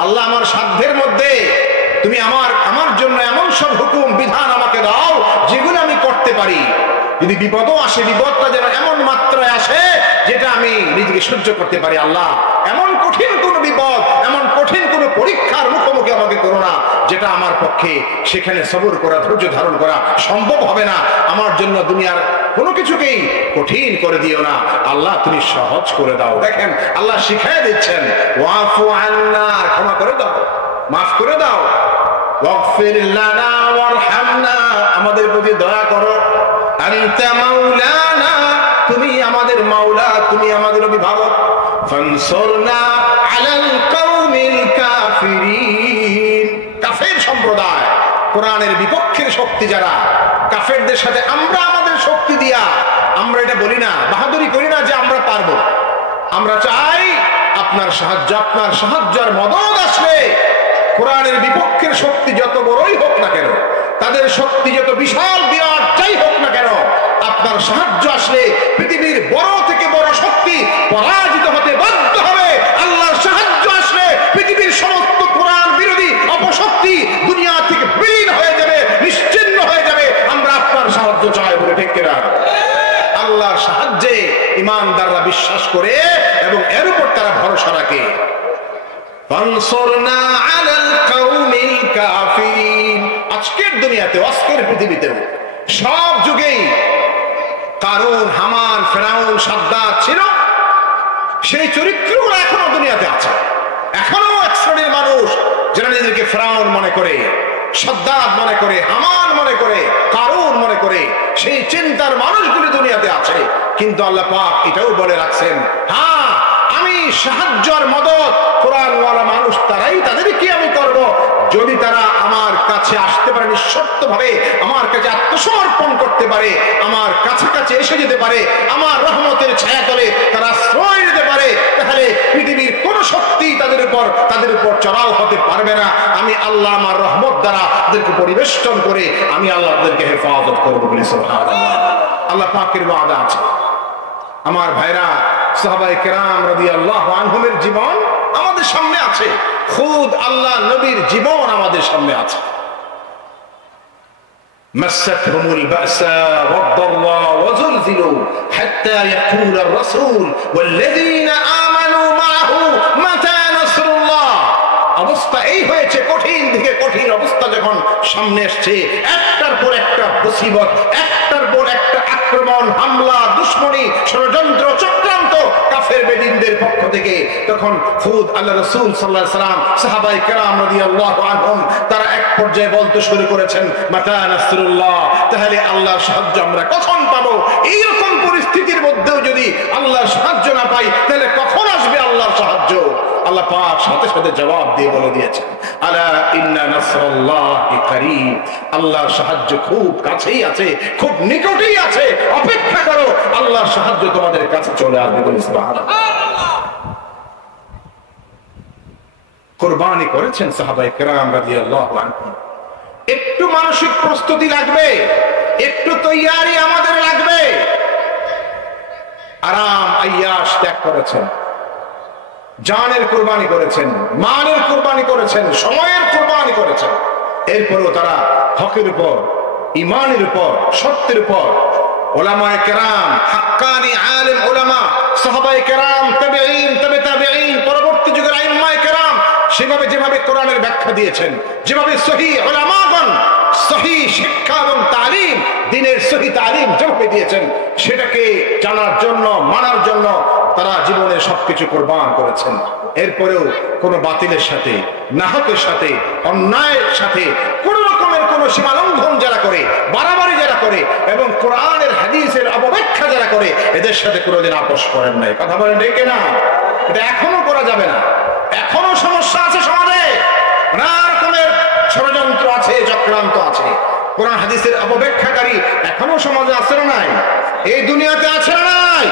আল্লাহ আমার সাধ্যের মধ্যে তুমি আমার জন্য এমন সব হুকুম বিধান আমাকে দাও যেগুলো আমি করতে পারি। যদি বিপদও আসে, বিপদটা যেন এমন মাত্রায় আসে যেটা আমি নিজেকে সহ্য করতে পারি। আল্লাহ এমন কঠিন কোন বিপদ, এমন কঠিন কোন পরীক্ষার মুখোমুখি আমাকে করো না যেটা আমার পক্ষে সেখানে সবর করা, ধৈর্য ধারণ করা সম্ভব হবে না। আমার জন্য দুনিয়ার কোনো কিছুকেই কঠিন করে দিও না আল্লাহ, তুমি সহজ করে দাও। দেখেন আল্লাহ শিখাই দিচ্ছেন, ওয়াফু আন্না, ক্ষমা করে দাও, মাফ করে দাও। ওয়াগফির লানা ওয়ারহামনা, আমাদের প্রতি দয়া করো। আনতা মাওলানা, তুমি আমাদের মাওলা, তুমি আমাদের অভিভাবক। ফানসুরনা আলাল কওমিল কাফিরিন, কাফের সম্প্রদায়, কোরআনের বিপক্ষের শক্তি যারা, কাফেরদের সাথে আমরা আমাদের শক্তি দিয়া আমরা এটা বলি না, বাহাদুরি করি না যে আমরা পারবো। আমরা চাই আপনার সাহায্য, আপনার সাহায্যের মদদ আসলে কোরআনের বিপক্ষের শক্তি যত বড়ই হোক না কেন, তাদের শক্তি যত বিশাল বিরাট যাই হোক না কেন, আপনার সাহায্য আসলে পৃথিবীর বড় থেকে বড় শক্তি পরাজিত হতে বাধ্য হবে। আল্লাহর সাহায্য আসলে পৃথিবীর সমস্ত কোরআন বিরোধী অপশক্তি দুনিয়া থেকে বিলীন হয়ে যাবে, নিশ্চিহ্ন হয়ে যাবে। আমরা আপনার সাহায্য চাই বলে, ঠিক কিনা? আল্লাহর সাহায্যে ঈমানদাররা বিশ্বাস করে এবং এর উপর তারা ভরসা রাখে। ফানসুরনা আলাল কওমিল কাফিরিন, আজকের দুনিয়াতে, আজকের পৃথিবীতেও সব যুগেই কারুন, হামান, ফেরাউন, সাদ্দাত ছিল, সেই চরিত্রগুলো এখনো দুনিয়াতে আছে। এখনো এক শ্রেণীর মানুষ যারা নিজেদেরকে ফেরাউন মনে করে, সাদ্দাত মনে করে, হামান মনে করে, কারুন মনে করে, সেই চিন্তার মানুষগুলি দুনিয়াতে আছে। কিন্তু আল্লাহ পাক এটাও বলে রাখছেন, হ্যাঁ আমি সাহায্যের মদদ কোরআনওয়ালা মানুষ তারাই, তাদেরকে আমি করব যদি তারা আমার কাছে আসতে পারে, নিঃশর্ত ভাবে আমার কাছে আত্মসমর্পণ করতে পারে, আমার কাছাকাছি এসে যেতে পারে, আমার রহমতের ছায়া তলে তারা আশ্রয় নিতে পারে, তাহলে পৃথিবীর কোন শক্তি তাদের উপর চড়াও হতে পারবে না। আমি আল্লাহ আমার রহমত দ্বারা তাদেরকে পরিবেষ্টন করে আমি আল্লাহ তাদেরকে হেফাজত করবো বলে সুবহানাল্লাহ। আল্লাহ পাকের ওয়াদা আছে। আমার ভাইরা, সাহাবায়ে কেরাম রাদিয়াল্লাহু আনহুমের জীবন আমাদের সামনে আছে, খুদ আল্লাহ নবীর জীবন আমাদের সামনে আছে। মাসাতহুমুল বাসা ওয়াদ-দাররা ওয়াযুলজিলু হাত্তা ইয়াকুলার রাসূল ওয়াল্লাযীনা আমানু মাআহু মাতা নাসরুল্লাহ। অবস্থা এই হয়েছে, কঠিন থেকে কঠিন অবস্থা যখন সামনে আসছে, একটার পর একটা মুসিবত, একটার পর একটা আক্রমণ, হামলা, দুশমনী, ষড়যন্ত্র, চক্রান্ত কাফের বেদিনদের পক্ষ থেকে, তখন খুদ আল্লাহ রাসূল সাল্লাল্লাহু আলাইহি সাল্লাম, সাহাবায়ে কেরাম রাদিয়াল্লাহু আনহুম তারা এক পর্যায়ে বলতে শুরু করেছেন, মাতা নাসরুল্লাহ, তাহলে আল্লাহর সাহায্য আমরা কখন পাবো? এইরকম পরিস্থিতির মধ্যেও যদি আল্লাহর সাহায্য না পাই, তাহলে কখন আসবে আল্লাহর সাহায্য? আল্লাহ পাক সাথে সাথে জবাব দিয়ে বলে দিয়েছেন, আলা ইন্না নাসরাল্লাহি কারীব, আল্লাহর সাহায্য খুব কাছেই আছে, খুব নিকটেই আছে, অপেক্ষা করো, আল্লাহর সাহায্য তোমাদের কাছে চলে আসবে বলে সুবহানাল্লাহ। কুরবানি করেছেন সাহাবায়ে কেরাম রাদিয়াল্লাহু আনহুম। একটু মানসিক প্রস্তুতি লাগবে, একটু তৈয়ারি আমাদের লাগবে। আরাম আয়াশ ত্যাগ করেছেন, জানের কুরবানি করেছেন, মালের কুরবানি করেছেন, সময়ের কুরবানি করেছেন। এরপরেও তারা হকের উপর, ঈমানের উপর, সত্যের উপর, উলামায়ে কেরাম, হাক্কানি আলেম উলামা, সাহাবায়ে কেরাম, তাবেঈন, তবে তাবেঈন, পরবর্তী যুগের আইম্মায়ে কেরাম সেভাবে যেভাবে কোরআনের ব্যাখ্যা দিয়েছেন, যেভাবে সহিহ উলামাগণ সহিহ শিক্ষা এবং তালিম, দ্বীনের সহিহ তালিম যেভাবে দিয়েছেন, সেটাকে জানার জন্য, মানার জন্য তারা জীবনে সবকিছু কোরবান করেছেন। এরপরেও কোন বাতিলের সাথে, নাহকের সাথে, অন্যায়ের সাথে কোন রকমের কোন সীমালঙ্ঘন যারা করে, বাড়াবাড়ি যারা করে এবং কোরআনের হাদিসের অপব্যাখ্যা যারা করে, এদের সাথে কোনোদিন আপোষ করেন নাই। কথা বলেন ঠিক না? এটা এখনো করা যাবে না। এখনো সমস্যা আছে সমাজে, নানা রকমের ষড়যন্ত্র আছে, চক্রান্ত আছে, কোরআন হাদিসের অপব্যাখ্যাকারী এখনো সমাজে আছে না নাই? এই দুনিয়াতে আছে না নাই?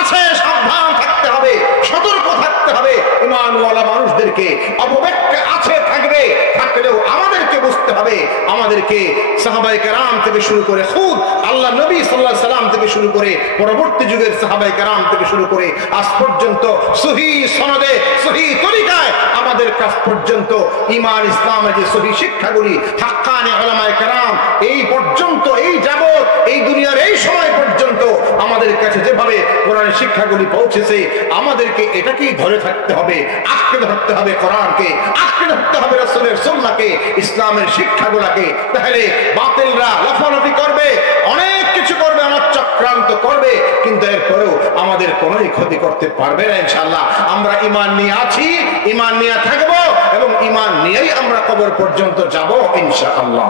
আছে। সাবধান থাকতে হবে। সতর্ক থাকতে হবে ঈমানওয়ালা মানুষদেরকে। অপব্যাখ্যা আছে, থাকবে, থাকলেও আমাদেরকে বুঝতে হবে, আমাদেরকে সাহাবায়ে কেরাম থেকে শুরু করে খুদ আল্লাহ নবী সাল্লাল্লাহু আলাইহি সাল্লাম থেকে শুরু করে পরবর্তী যুগের সাহাবায়ে কেরাম থেকে শুরু করে আজ পর্যন্ত সহিহ সনদে সহিহ তরিকায় আমাদের কাছ পর্যন্ত ঈমান ইসলামের যে সহিহ শিক্ষাগুলি হাক্কানি উলামায়ে কেরাম এই পর্যন্ত, এই যাবত, এই দুনিয়ার এই সময় পর্যন্ত আমাদের কাছে যেভাবে কোরআনের শিক্ষাগুলি পৌঁছেছে, আমাদেরকে এটাকেই ধরে থাকতে হবে, আঁকড়ে ধরতে হবে কোরআনকে, আঁকড়ে ধরতে হবে রাসূলের সুন্নাহকে, ইসলামের শিক্ষাগুলোকে। তাহলে বাতিলরা লাফালাফি করবে, অনেক কিছু করবে, আমার চক্রান্ত করবে, কিন্তু এরপরেও আমাদের কোনোই ক্ষতি করতে পারবে না ইনশাআল্লাহ। আমরা ঈমান নিয়ে আছি, ঈমান নিয়ে থাকবো এবং ঈমান নিয়েই আমরা কবর পর্যন্ত যাব ইনশাআল্লাহ।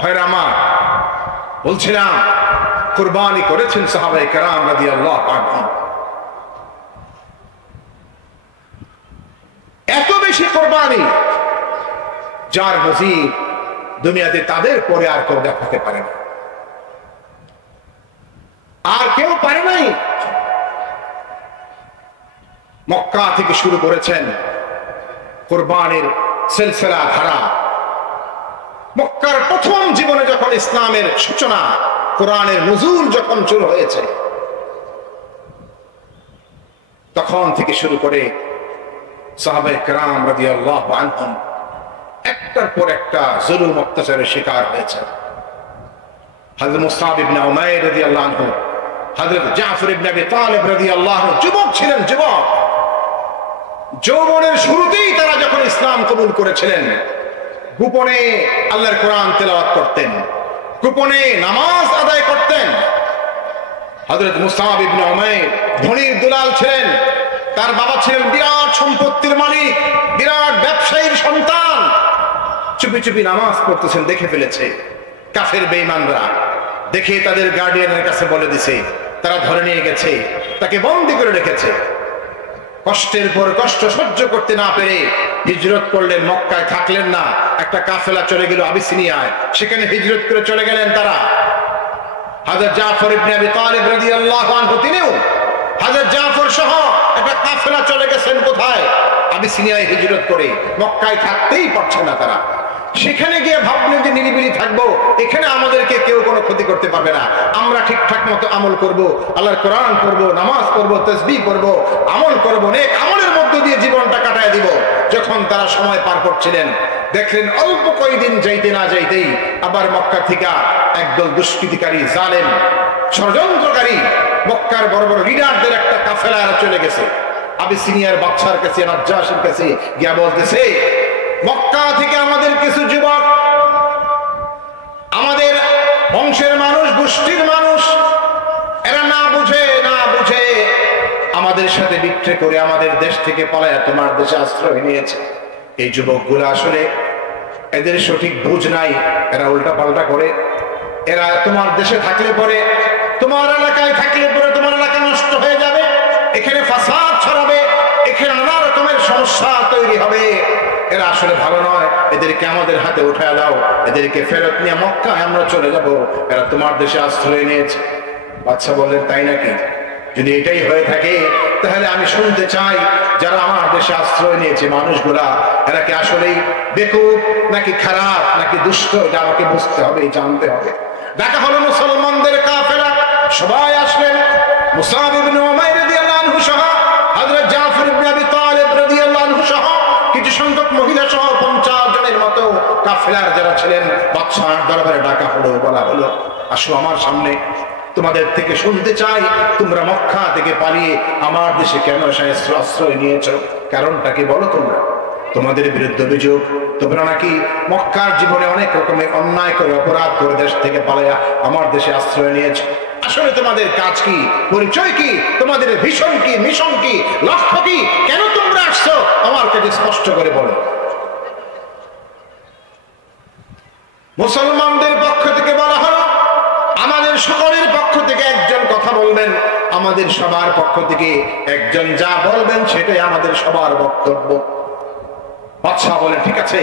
ভাইরা আমার, বলছিলাম কুরবানি করেছেন সাহাবায়ে কেরাম রাদিয়াল্লাহু আনহুম। এত বেশি কুরবানি যার নজির দুনিয়াতে তাদের পরে আর কেউ দেখাতে পারে না, আর কেউ পারে নাই। মক্কা থেকে শুরু করেছেন কুরবানির সিলসিলা ধারা। মক্কার প্রথম জীবনে যখন ইসলামের সূচনা, কোরআনের নুজুল যখন শুরু হয়েছে, তখন থেকে শুরু করে সাহাবায়ে কেরাম রাদিয়াল্লাহু আনহুম একটার পর একটা জুলুম অত্যাচারের শিকার হয়েছে। হযরত মুসআব ইবনে উমাইর রাদিয়াল্লাহু আনহু, হযরত জাফর ইবনে আবি তালিব রাদিয়াল্লাহু আনহু যুবক ছিলেন, যুবক। যৌবনের শুরুতেই তারা যখন ইসলাম কবুল করেছিলেন, গোপনে আল্লাহর কোরআন তেলাওয়াত করতেন, গোপনে নামাজ আদায় করতেন। হযরত মুসআব ইবনে উমাইর ধনীর দুলাল ছিলেন, তার বাবা ছিলেন বিরাট সম্পত্তির মালিক, বিরাট ব্যবসায়ীর সন্তান। চুপি চুপি নামাজ পড়তেছেন, দেখে ফেলেছে কাফের বেঈমানরা, দেখে তাদের গার্ডিয়ানের কাছে বলে দিছে, তারা ধরে নিয়ে গেছে, তাকে বন্দী করে রেখেছে। কষ্টের পর কষ্ট সহ্য করতে না পেরে হিজরত করলেন, মক্কায় থাকলেন না, একটা কাফেলা চলে গেল আবিসিনিয়ায়, সেখানে হিজরত করে চলে গেলেন তারা। হযরত জাফর ইবনে আবি তালিব রাদিয়াল্লাহু আনহু তিনিও হযরত জাফর সহ একটা কাফেলা চলে গেছেন কোথায়? আবিসিনিয়ায় হিজরত করে। মক্কায় থাকতেই পারছে না তারা। সেখানে গিয়ে ভাবলেন যে নিরিবিলি থাকবো, এখানে আমাদেরকে কেউ কোনো ক্ষতি করতে পারবে না, আমরা ঠিকঠাক মতো আমল করব, আল্লাহর কোরআন পড়বো, নামাজ পড়বো, তাসবিহ পড়বো, আমল করবো, নেক আমলের মধ্য দিয়ে জীবনটা কাটায় দিব। যখন তারা সময় পার করছিলেন, দেখলেন অল্প কয়েকদিন যাইতে না যাইতেই আবার মক্কা থেকে একদল দুষ্কৃতিকারী, জালেম, ষড়যন্ত্রকারী মক্কার বড় বড় লিডারদের একটা কাফেলা চলে গেছে। আবিসিনিয়ার বাদশার কাছে, নাজ্জাশের কাছে গিয়া বলতেছে, মক্কা থেকে আমাদের কিছু যুবক, আমাদের বংশের মানুষ, গোষ্ঠীর মানুষ, এরা না বুঝে আমাদের সাথে বিক্রি করে আমাদের দেশ থেকে পালায়া তোমার দেশে আশ্রয় নিয়েছে। এই যুবকগুলো আসলে এদের সঠিক বুঝ নাই, এরা উল্টা পাল্টা করে। এরা তোমার দেশে থাকলে পরে, তোমার এলাকায় থাকলে পরে তোমার এলাকা নষ্ট হয়ে যাবে, এখানে ফাসাদ ছড়াবে, এখানে নানা রকমের সমস্যা তৈরি হবে। এরা আসলে ভালো নয়, এদেরকে আমাদের হাতে উঠায় দাও, এদেরকে ফেরত নিয়ে মক্কায় আমরা চলে যাব, এরা তোমার দেশে আশ্রয় নিয়েছে। বাদশা বললেন, তাই নাকি? যদি এটাই হয়ে থাকে তাহলে আমি শুনতে চাই, যারা আমার দেশে আশ্রয় নিয়েছে মানুষগুলা, এরা কি আসলেই বেকুব নাকি খারাপ নাকি দুষ্ট, এটা আমাকে বুঝতে হবে, জানতে হবে। দেখা হলো মুসলমানদের কাফেলা, সবাই আসলেন। মুসআব ইবনে উমাইর রাদিয়াল্লাহু আনহু সহ, হযরত জাফর ইবনে আবি তালিব রাদিয়াল্লাহু আনহু সহ, কিছু সংখ্যক মহিলা সহ 50 জনের মতো কাফেলার যারা ছিলেন, বাদশার দরবারে ডাকা হলো, বলা হলো, আসো আমার সামনে, তোমাদের থেকে শুনতে চাই, তোমরা মক্কা থেকে পালিয়ে আমার দেশে কেন আশ্রয় নিয়েছো, কারণটা কি বলো তোমরা? তোমাদের বিরুদ্ধে অভিযোগ, তোমরা নাকি মক্কার জীবনে অনেক রকমের অন্যায় করে, অপরাধ করে দেশ থেকে পালায়া আমার দেশে আশ্রয় নিয়েছো। আসলে তোমাদের কাজ কি, পরিচয় কি, তোমাদের ভিশন কি, মিশন কি, লক্ষ্য কি, কেন তোমরা আসছো আমার কাছে স্পষ্ট করে বলো। মুসলমানদের পক্ষ থেকে বলা হলো, আমাদের সকলের পক্ষ থেকে একজন কথা বলবেন, আমাদের সবার পক্ষ থেকে একজন যা বলবেন সেটাই আমাদের সবার বক্তব্য। বাদশা বলে, ঠিক আছে,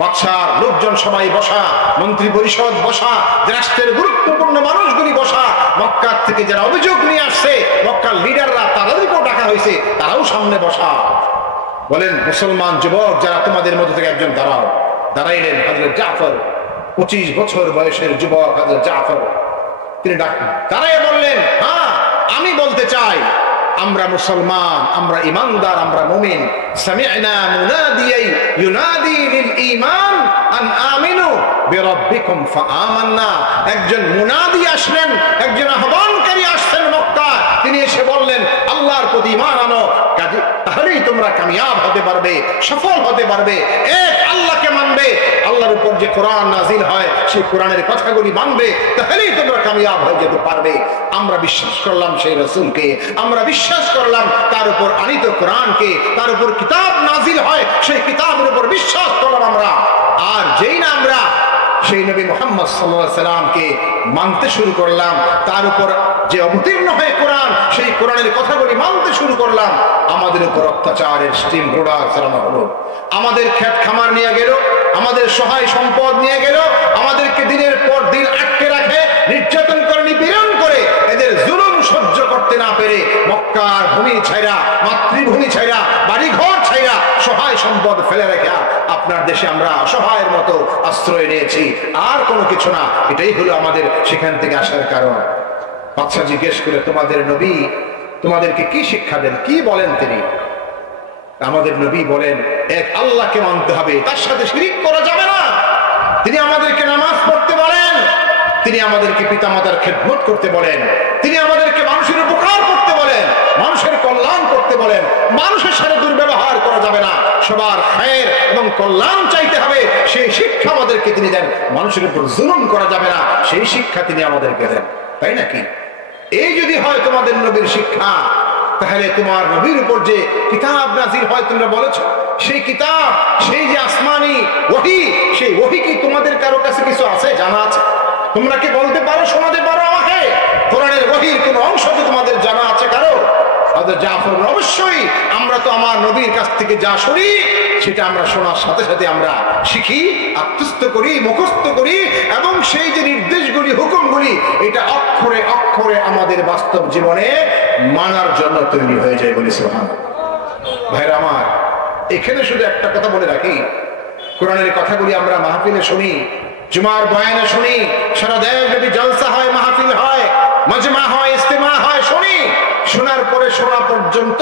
বাদশার লোকজন সবাই বসা, মন্ত্রী পরিষদ বসা, রাষ্ট্রের গুরুত্বপূর্ণ মানুষগুলি বসা, মক্কা থেকে যারা অভিযোগ নিয়ে আসছে, মক্কার লিডাররা তাদেরকেও ডাকা হয়েছে, তারাও সামনে বসা। বলেন, মুসলমান যুবক যারা, তোমাদের মধ্যে থেকে একজন দাঁড়াও। দাঁড়াইলেন হযরত জাফর, 25 বছর বয়সের যুবক হযরত জাফর। তিনি দাঁড়ায় বললেন, হ্যাঁ আমি বলতে চাই, আমরা মুসলমান, আমরা ইমানদার, আমরা মুমিন। সামি'না মুনাদিয়াই ইউনাদি লিল ঈমান আন আমিনু বিরাব্বিকুম ফাআমান্না। একজন মুনাদি আসলেন, একজন আহ্বানকারী আসছেন মক্কা। তিনি এসে বললেন, আল্লাহর প্রতি ঈমান আনো, তাহলেই তোমরা কামিয়াব হতে পারবে, সফল হতে পারবে। এক আল্লাহকে মানবে, আল্লাহর উপর যে কোরআন নাজিল হয় সেই কোরআনের কথাগুলি মানবে, তাহলেই তোমরা কামিয়াব হয়ে যেতে পারবে। আমরা বিশ্বাস করলাম সেই রাসূলকে, আমরা বিশ্বাস করলাম তার উপর আনিত কোরআনকে, তার উপর কিতাব নাজিল হয় সেই কিতাবের উপর বিশ্বাস করলাম আমরা। আর যেই না আমরা সেই নবী মুহাম্মদ সাল্লাল্লাহু আলাইহি সাল্লামকে মানতে শুরু করলাম, তার উপর যে অবতীর্ণ হয়ে কোরআন, সেই কোরআনের কথাগুলি মানতে শুরু করলাম, আমাদের উপর অত্যাচারের স্টিম রোডার চালানো হলো। আমাদের ক্ষেত খামার নিয়ে গেল, আমাদের সহায় সম্পদ নিয়ে গেল, আমাদেরকে দিনের পর দিন আটকে রাখে, নির্যাতন করে, নিপীড়ন করে। এদের জুলুম সহ্য করতে না পেরে মক্কার ভূমি ছাইরা, মাতৃভূমি ছাইরা, বাড়িঘর ছাইরা, সহায় সম্পদ ফেলে রেখে আপনার দেশে আমরা অসহায়ের মতো আশ্রয় নিয়েছি, আর কোনো কিছু না। এটাই হলো আমাদের সেখান থেকে আসার কারণ। বাদশা জিজ্ঞেস করে, তোমাদের নবী তোমাদেরকে কি শিক্ষা দেন, কি বলেন তিনি? আমাদের নবী বলেন, এক আল্লাহকে মানতে হবে, তার সাথে শিরিক করা যাবে না। তিনি আমাদেরকে নামাজ পড়তে বলেন, তিনি আমাদেরকে পিতামাতার খেদমত করতে বলেন, তিনি আমাদেরকে মানুষের উপকার করতে বলেন, মানুষের কল্যাণ করতে বলেন। মানুষের সাথে দুর্ব্যবহার করা যাবে না, সবার খায়ের এবং কল্যাণ চাইতে হবে, সেই শিক্ষা আমাদেরকে তিনি দেন। মানুষের উপর জুলুম করা যাবে না, সেই শিক্ষা তিনি আমাদেরকে দেন, তাই নাকি? এই যদি হয় তোমাদের নবীর শিক্ষা, তাহলে তোমার নবীর উপর যে কিতাব নাজিল হয় তোমরা বলেছো, সেই কিতাব, সেই যে আসমানি ওহী, সেই ওহী কি তোমাদের কারো কাছে কিছু আছে, জানা আছে? তোমরা কি বলতে পারো, শোনাতে পারো আমাকে কোরআনের ওহীর কোন অংশ কি তোমাদের জানা আছে কারো? হযরত জাফর, অবশ্যই আমরা তো আমার নবীর কাছ থেকে যা শুনি সেটা আমরা শোনার সাথে সাথে আমরা শিখি, আত্মস্থ করি, মুখস্থ করি, এবং সেই যে নির্দেশগুলি, হুকুমগুলি, এটা অক্ষরে অক্ষরে আমাদের বাস্তব জীবনে মানার জন্য তৈরি হয়ে যায়। বলি সুবহানাল্লাহ। ভাইরা আমার, এখানে শুধু একটা কথা বলে রাখি, কোরআনের কথাগুলি আমরা মাহফিলে শুনি, জুমার বয়ানে শুনি, সারা দেশব্যাপী জলসা হয়, মাহফিল হয়, মাজমা হয়, ইজতিমা হয়, শুনি। শোনার পরে শোনা পর্যন্ত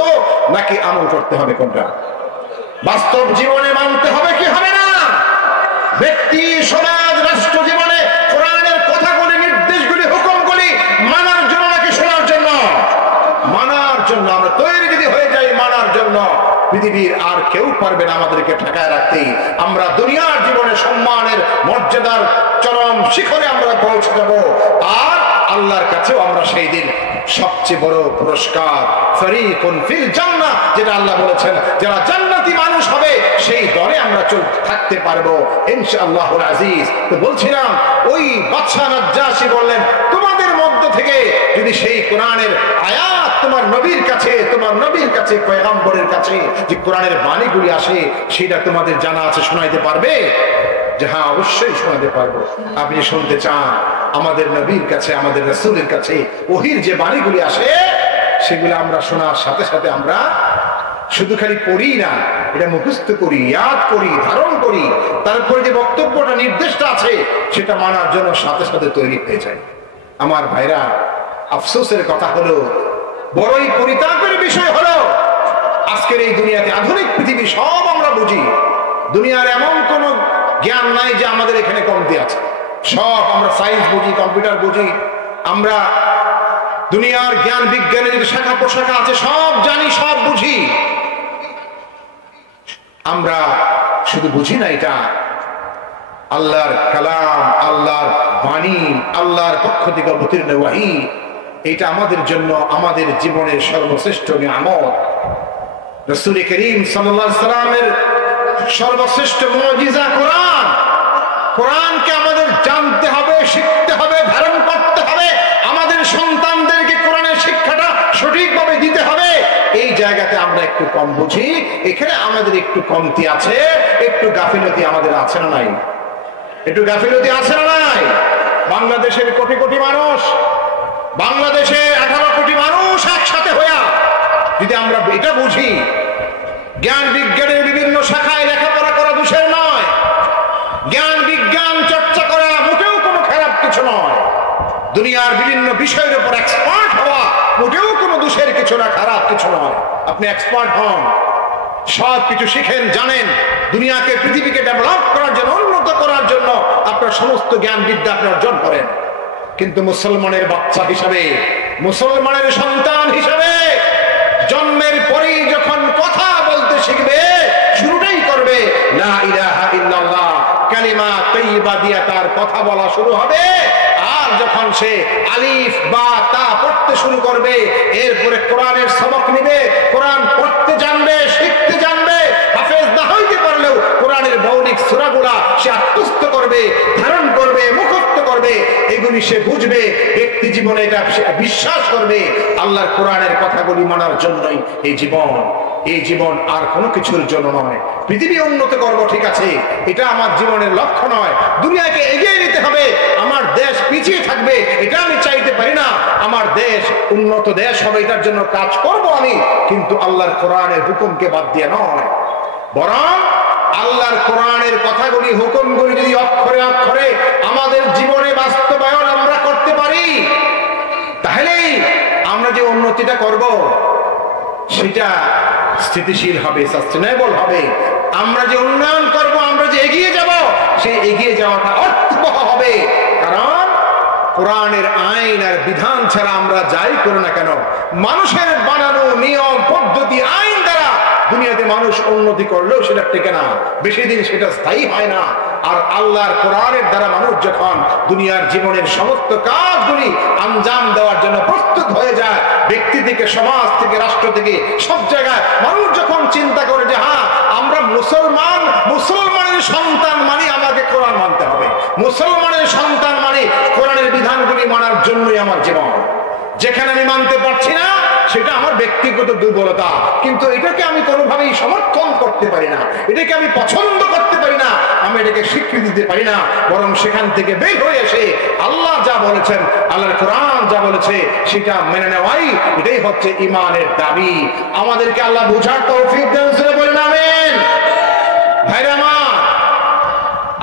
নাকি আমল করতে হবে? কোনটা? বাস্তব জীবনে মানতে হবে কি হবে না? ব্যক্তি, সমাজ, রাষ্ট্র জীবনে কোরআনের কথাগুলি, নির্দেশগুলি, হুকুমগুলি মানার জন্য নাকি শোনার জন্য? মানার জন্য। আমরা তৈরি যদি হয়ে যাই মানার জন্য, পৃথিবীর আর কেউ পারবে না আমাদেরকে ঠেকায় রাখতে। আমরা দুনিয়ার জীবনে সম্মানের, মর্যাদার চরম শিখরে আমরা পৌঁছে যাব, আর আল্লাহর কাছেও আমরা সেই দিন সবচেয়ে বড় পুরস্কার, ফারিকুন ফিল জান্নাহ, যেটা আল্লাহ বলেছেন, যারা জান্নাতি মানুষ হবে সেই দলে আমরা থাকতে পারবো ইনশাআল্লাহুল আজিজ। তো বলছিলাম, ওই বাদশা নাজ্জাশী বললেন, তোমাদের মধ্য থেকে যদি সেই কোরআনের আয়াত তোমার নবীর কাছে, তোমার নবীর কাছে, পয়গম্বরের কাছে যে কোরআনের বাণীগুলি আসে, সেটা তোমাদের জানা আছে, শোনাইতে পারবে? যে হ্যাঁ, অবশ্যই শোনাতে পারবো। আপনি শুনতে চান আমাদের নবীর কাছে, আমাদের রাসূলের কাছে ওহীর যে বাণীগুলি আসে, সেগুলো আমরা শোনার সাথে সাথে আমরা শুধু খালি পড়ি না, এটা মুখস্থ করি, ইয়াদ করি, ধারণ করি, তারপরে যে বক্তব্যটা, নির্দেশটা আছে, সেটা মানার জন্য সাথে সাথে তৈরি হয়ে যায়। আমার ভাইরা, আফসোসের কথা হলো, বড়ই পরিতাপের বিষয় হলো, আজকের এই দুনিয়াতে, আধুনিক পৃথিবী সব আমরা বুঝি, দুনিয়ার এমন কোন জ্ঞান নাই যে আমাদের এখানে কমতি আছে। সব আমরা সায়েন্স বুঝি, কম্পিউটার বুঝি, আমরা দুনিয়ার জ্ঞান বিজ্ঞানের যে শাখা প্রশাখা আছে সব জানি, সব বুঝি। আমরা শুধু বুঝি না এটা আল্লাহর কালাম, আল্লাহর বাণী, আল্লাহর পক্ষ থেকে অবতীর্ণ ওহী, এটা আমাদের জন্য আমাদের জীবনের সর্বশ্রেষ্ঠ নিয়ামত। রাসূল করিম সাল্লাল্লাহু আলাইহি সাল্লামের সর্বশ্রেষ্ঠ মুজিজা কোরআন। কোরআনকে আমাদের জানতে হবে, শিখতে হবে, ধারণ করতে হবে, আমাদের সন্তানদেরকে কোরআনের শিক্ষাটা সঠিকভাবে দিতে হবে। এই জায়গাতে আমরা একটু একটু কম বুঝি, এখানে আমাদের একটু কমতি আছে, একটু গাফিলতি আমাদের আছে না নাই? একটু গাফিলতি আছে না নাই? বাংলাদেশের কোটি কোটি মানুষ, বাংলাদেশে 18 কোটি মানুষ একসাথে হইয়া যদি আমরা এটা বুঝি, জ্ঞান বিজ্ঞানের বিভিন্ন শাখায় লেখাপড়া করা দোষের নয়, জ্ঞান বিজ্ঞান চর্চা করা মোটেও কোনো খারাপ কিছু নয়, দুনিয়ার বিভিন্ন বিষয়ের উপর এক্সপার্ট হওয়া মোটেও কোনো দোষের কিছু না, খারাপ কিছু নয়। আপনি এক্সপার্ট হন, সব কিছু শিখেন, জানেন, দুনিয়াকে পৃথিবীকে ডেভেলপ করার জন্য, উন্নত করার জন্য আপনার সমস্ত জ্ঞান বিদ্যা আপনি অর্জন করেন। কিন্তু মুসলমানের বাচ্চা হিসাবে, মুসলমানের সন্তান হিসাবে জন্মের পরেই যখন কথা বলতে শিখবে, শুরুটাই করবে লা ইলাহা ইল্লাল্লাহ কালিমা তাইয়্যিবা দিয়ে তার কথা বলা শুরু হবে। আর যখন সে আলিফ বা তা পড়তে শুরু করবে, এরপরে কোরআনের সবক নিবে, কোরআন পড়তে জানবে, শিখতে জানবে, হাফেজ না হইতে পারলেও কোরআনের মৌলিক সূরাগুলা সে আত্মস্থ করবে, ধারণ করবে, মুখস্থ করবে, এগুলি সে বুঝবে, ব্যক্তি জীবনে এটা বিশ্বাস করবে আল্লাহর কোরআনের কথাগুলি মানার জন্যই এই জীবন। এই জীবন আর কোনো কিছুর জন্য নয়। পৃথিবী উন্নত করব ঠিক আছে, এটা আমার জীবনের লক্ষ্য নয়। দুনিয়াকে এগিয়ে নিতে হবে, আমার দেশ পিছিয়ে থাকবে এটা আমি চাইতে পারি না। আমার দেশ উন্নত দেশ হবে, এটার জন্য কাজ করব আমি, কিন্তু আল্লাহর কোরআনের হুকুমকে বাদ দিয়ে নয়। বরং আল্লাহর কোরআনের কথাগুলি, হুকুমগুলি যদি অক্ষরে অক্ষরে আমাদের জীবনে বাস্তবায়ন আমরা করতে পারি, তাহলেই আমরা যে উন্নতিটা করব সেটা স্থিতিশীল হবে, সাস্টেনেবল হবে। আমরা যে উন্নয়ন করব, আমরা যে এগিয়ে যাব, সেই এগিয়ে যাওয়াটা অর্থবহ হবে। কারণ কোরআনের আইন আর বিধান ছাড়া আমরা যাই করি না কেন, মানুষের বানানো নিয়ম পদ্ধতি আইন দ্বারা দুনিয়াতে মানুষ উন্নতি করলেও সেটা টেকে না, বেশি দিন সেটা স্থায়ী হয় না। আর আল্লাহর কোরআনের দ্বারা মানুষ যখন দুনিয়ার জীবনের সমস্ত কাজগুলি আঞ্জাম দেওয়ার জন্য প্রস্তুত হয়ে যায়, ব্যক্তি থেকে, সমাজ থেকে, রাষ্ট্র থেকে, সব জায়গায় মানুষ যখন চিন্তা করে যে হ্যাঁ আমরা মুসলমান, মুসলমানের সন্তান মানে আমাকে কোরআন মানতে হবে, মুসলমানের সন্তান মানে কোরআনের বিধানগুলি মানার জন্যই আমার জীবন। যেখানে আমি মানতে পারছি না সেটা আমার ব্যক্তিগত দুর্বলতা, কিন্তু এটাকে আমি কোনোভাবেই সমর্থন করতে পারি না, এটাকে আমি পছন্দ করতে পারি না, আমি এটাকে স্বীকৃতি দিতে পারি না। বরং সেখান থেকে বের হয়ে এসে আল্লাহ যা বলেছেন, আল্লাহর কোরআন যা বলেছে সেটা মেনে নেওয়াই, এটাই হচ্ছে ঈমানের দাবি। আমাদেরকে আল্লাহ বুঝার তৌফিক দেন, বলেন আমিন। ভাইরা আমার,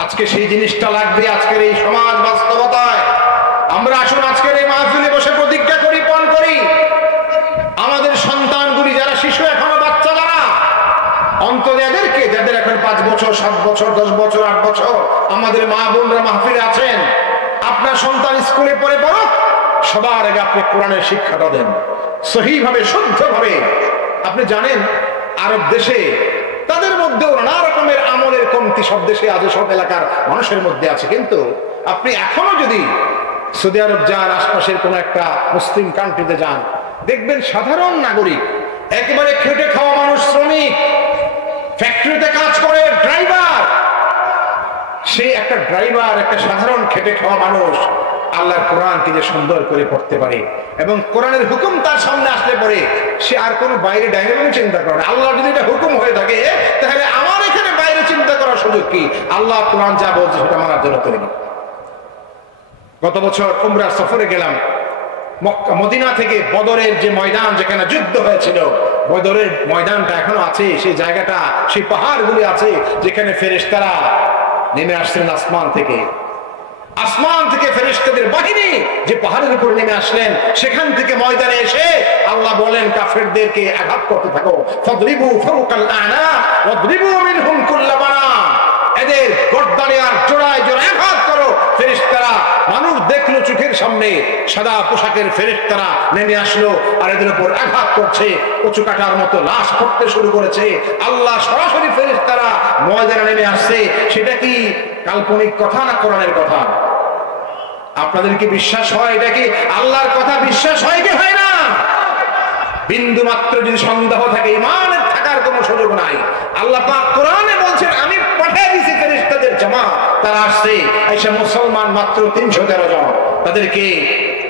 আজকে সেই জিনিসটা লাগবে আজকের এই সমাজ বাস্তবতায়। আমরা আসুন আজকের এই মাহফিলে বসে প্রতিজ্ঞা করি, পণ করি, আমাদের সন্তানগুলি যারা শিশু, এখনো বাচ্চা, যারা অন্তত এদেরকে, যাদের এখন 5 বছর, 7 বছর, 10 বছর, 8 বছর, আমাদের মা বোনরা মাহফিলে আছেন, আপনার সন্তান স্কুলে পড়ে পড়ুক, সবার আগে আপনি কোরআনের শিক্ষাটা দেন সহিভাবে, শুদ্ধভাবে। আপনি জানেন আরব দেশে তাদের মধ্যেও নানা রকমের আমলের কমতি সব দেশে আছে, সব এলাকার মানুষের মধ্যে আছে, কিন্তু আপনি এখনো যদি সৌদি আরব যান, আশপাশের কোন একটা মুসলিম কান্ট্রিতে যান, দেখবেন সাধারণ নাগরিক, একেবারে খেটে খাওয়া মানুষ, শ্রমিক, ফ্যাক্টরিতে কাজ করে, ড্রাইভার, সে একটা ড্রাইভার, একটা সাধারণ খেটে খাওয়া মানুষ আল্লাহর কোরআনকে যে সুন্দর করে পড়তে পারে এবং কোরআনের হুকুম তার সামনে আসলে পরে সে আর কোনো বাইরে ডাইরেক্ট চিন্তা করে না। আল্লাহ যদি এটা হুকুম হয়ে থাকে, তাহলে আমার এখানে বাইরে চিন্তা করার সুযোগ কি? আল্লাহ কোরআন যা বলছে সেটা মানার জন্য তৈরি। গত বছর উমরার সফরে গেলাম, মদিনা থেকে বদরের যে ময়দান, যেখানে যুদ্ধ হয়েছিল, বদরের ময়দানটা এখনো আছে, সেই জায়গাটা, সেই পাহাড়গুলি আছে যেখানে ফেরেশতারা নেমে আসছিলেন আসমান থেকে। আসমান থেকে ফেরেশতাদের বাহিনী যে পাহাড়ের উপর নেমে আসলেন, সেখান থেকে ময়দানে এসে আল্লাহ বলেন কাফেরদেরকে আঘাত করতে থাকো, ফাদরিবু ফাওকাল আনাক ওয়াদরিবু মিনহুম কুল্লা বানান, এদের গর্দানে আর জোড়ায় জোড়ায় আঘাত করো। ফেরেশতারা, মানুষ দেখলো চোখের সামনে সাদা পোশাকের ফেরেশতারা নেমে আসলো আর এদের উপর আঘাত করছে, কচু কাটার মতো লাশ পড়তে শুরু করেছে। আল্লাহ সরাসরি ফেরেশতারা ময়দানে নেমে আসছে। সেটা কি কাল্পনিক কথা না কোরআনের কথা? আপনাদের কি বিশ্বাস হয় এটা কি আল্লাহর কথা? বিশ্বাস হয় কি হয় না? বিন্দু মাত্র যদি সন্দেহ থাকে, ঈমানের থাকার কোনো সুযোগ নাই। আল্লাহ পাক কোরআনে বলছেন আমি পাঠিয়ে দিয়েছি ফেরেশতাদের জামাত, তারা আসছে, এসে মুসলমান মাত্র 313 জন, তাদেরকে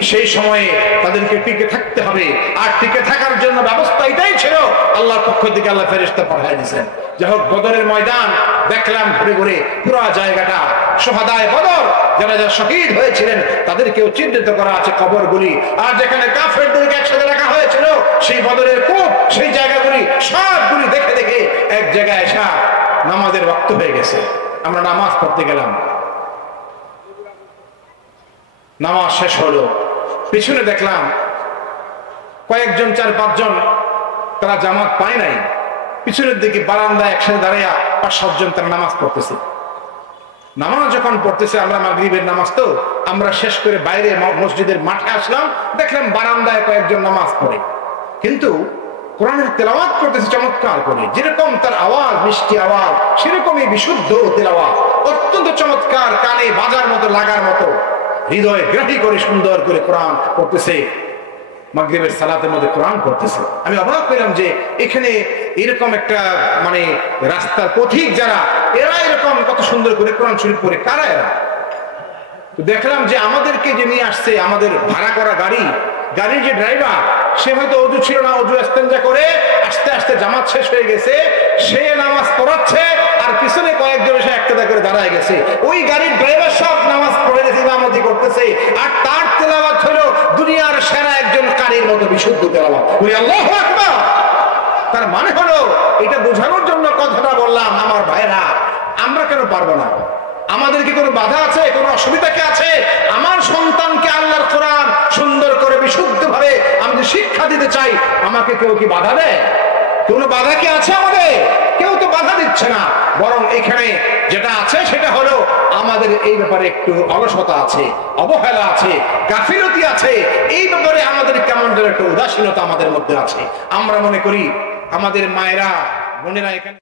সেই সময়ে তাদেরকে টিকে থাকতে হবে, আর টিকে থাকার জন্য ব্যবস্থা এটাই ছিল আল্লাহর পক্ষ থেকে আল্লাহ ফেরেশতা পাঠিয়ে দিয়েছেন। যাই হোক, বদরের ময়দান দেখলাম ঘুরে ঘুরে, পুরো জায়গাটা শহাদায়ে বদর, যারা যারা শহীদ হয়েছিলেন তাদেরকেও চিহ্নিত করা আছে কবরগুলি। আর যেখানে কাফেরদেরকে একসাথে রাখা হয়েছিল সেই বদরের কূপ, সেই জায়গাগুলি সবগুলি দেখে দেখে এক জায়গায় এসা নামাজের ওয়াক্ত হয়ে গেছে। আমরা নামাজ পড়তে গেলাম, নামাজ শেষ হলো, পিছনে দেখলাম কয়েকজন 4-5 জন তারা জামাত পায় নাই, পিছনের দিকে বারান্দায় একসাথে দাঁড়াইয়া 5-7 জন তারা নামাজ পড়তেছে। নামাজ যখন পড়তেছে, আমরা মাগরিবের নামাজ তো আমরা শেষ করে বাইরে মসজিদের মাঠে আসলাম, দেখলাম বারান্দায় কয়েকজন নামাজ পড়ে, কিন্তু কোরআনের তেলাওয়াত করতেছে চমৎকার করে, যেরকম তার আওয়াজ মিষ্টি আওয়াজ সেরকমই বিশুদ্ধ তেলাওয়াত, অত্যন্ত চমৎকার, কানে বাজার মতো লাগার মতো, হৃদয় গ্রাহী করে সুন্দর করে কোরআন পড়তেছে, মাগরিবের সালাতের মধ্যে কোরআন পড়তেছে। আমি অবাক পেলাম যে এখানে এরকম একটা মানে রাস্তার পথিক যারা, এরা এরকম কত সুন্দর করে কোরআন শরীফ পড়ে, কারা এরা? তো দেখলাম যে আমাদেরকে যে নিয়ে আসছে, আমাদের ভাড়া করা গাড়ির যে ড্রাইভার, সে হয়তো অজু ছিল না, অজু ইস্তেঞ্জা করে আস্তে আস্তে জামাত শেষ হয়ে গেছে, সে নামাজ পড়াচ্ছে আর পিছনে কয়েকজন এসে একটা করে দাঁড়ায় গেছে, ওই গাড়ির ড্রাইভার সব নামাজ পড়ে গেছে, ইমামতি করতেছে, আর তার তেলাওয়াত হলো দুনিয়ার সেরা একজন কারীর মতো বিশুদ্ধ তেলাওয়াত। বলি আল্লাহু আকবার। তার মানে হলো, এটা বোঝানোর জন্য কথাটা বললাম, আমার ভাইরা, আমরা কেন পারবো না? আমাদের কি কোনো বাধা আছে, কোনো অসুবিধা কি আছে? আমার সন্তানকে আল্লাহর কোরআন সুন্দর করে বিশুদ্ধ ভাবে আমি যে শিক্ষা দিতে চাই, আমাকে কেউ কি বাধা দেয়? কোনো বাধা কি আছে আমাদের? কেউ তো বাধা দিচ্ছে না, বরং এখানে যেটা আছে সেটা হলো আমাদের এই ব্যাপারে একটু অলসতা আছে, অবহেলা আছে, গাফিলতি আছে, এই ব্যাপারে আমাদের কেমন যেন একটা উদাসীনতা আমাদের মধ্যে আছে। আমরা মনে করি আমাদের মায়েরা বোনেরা এখানে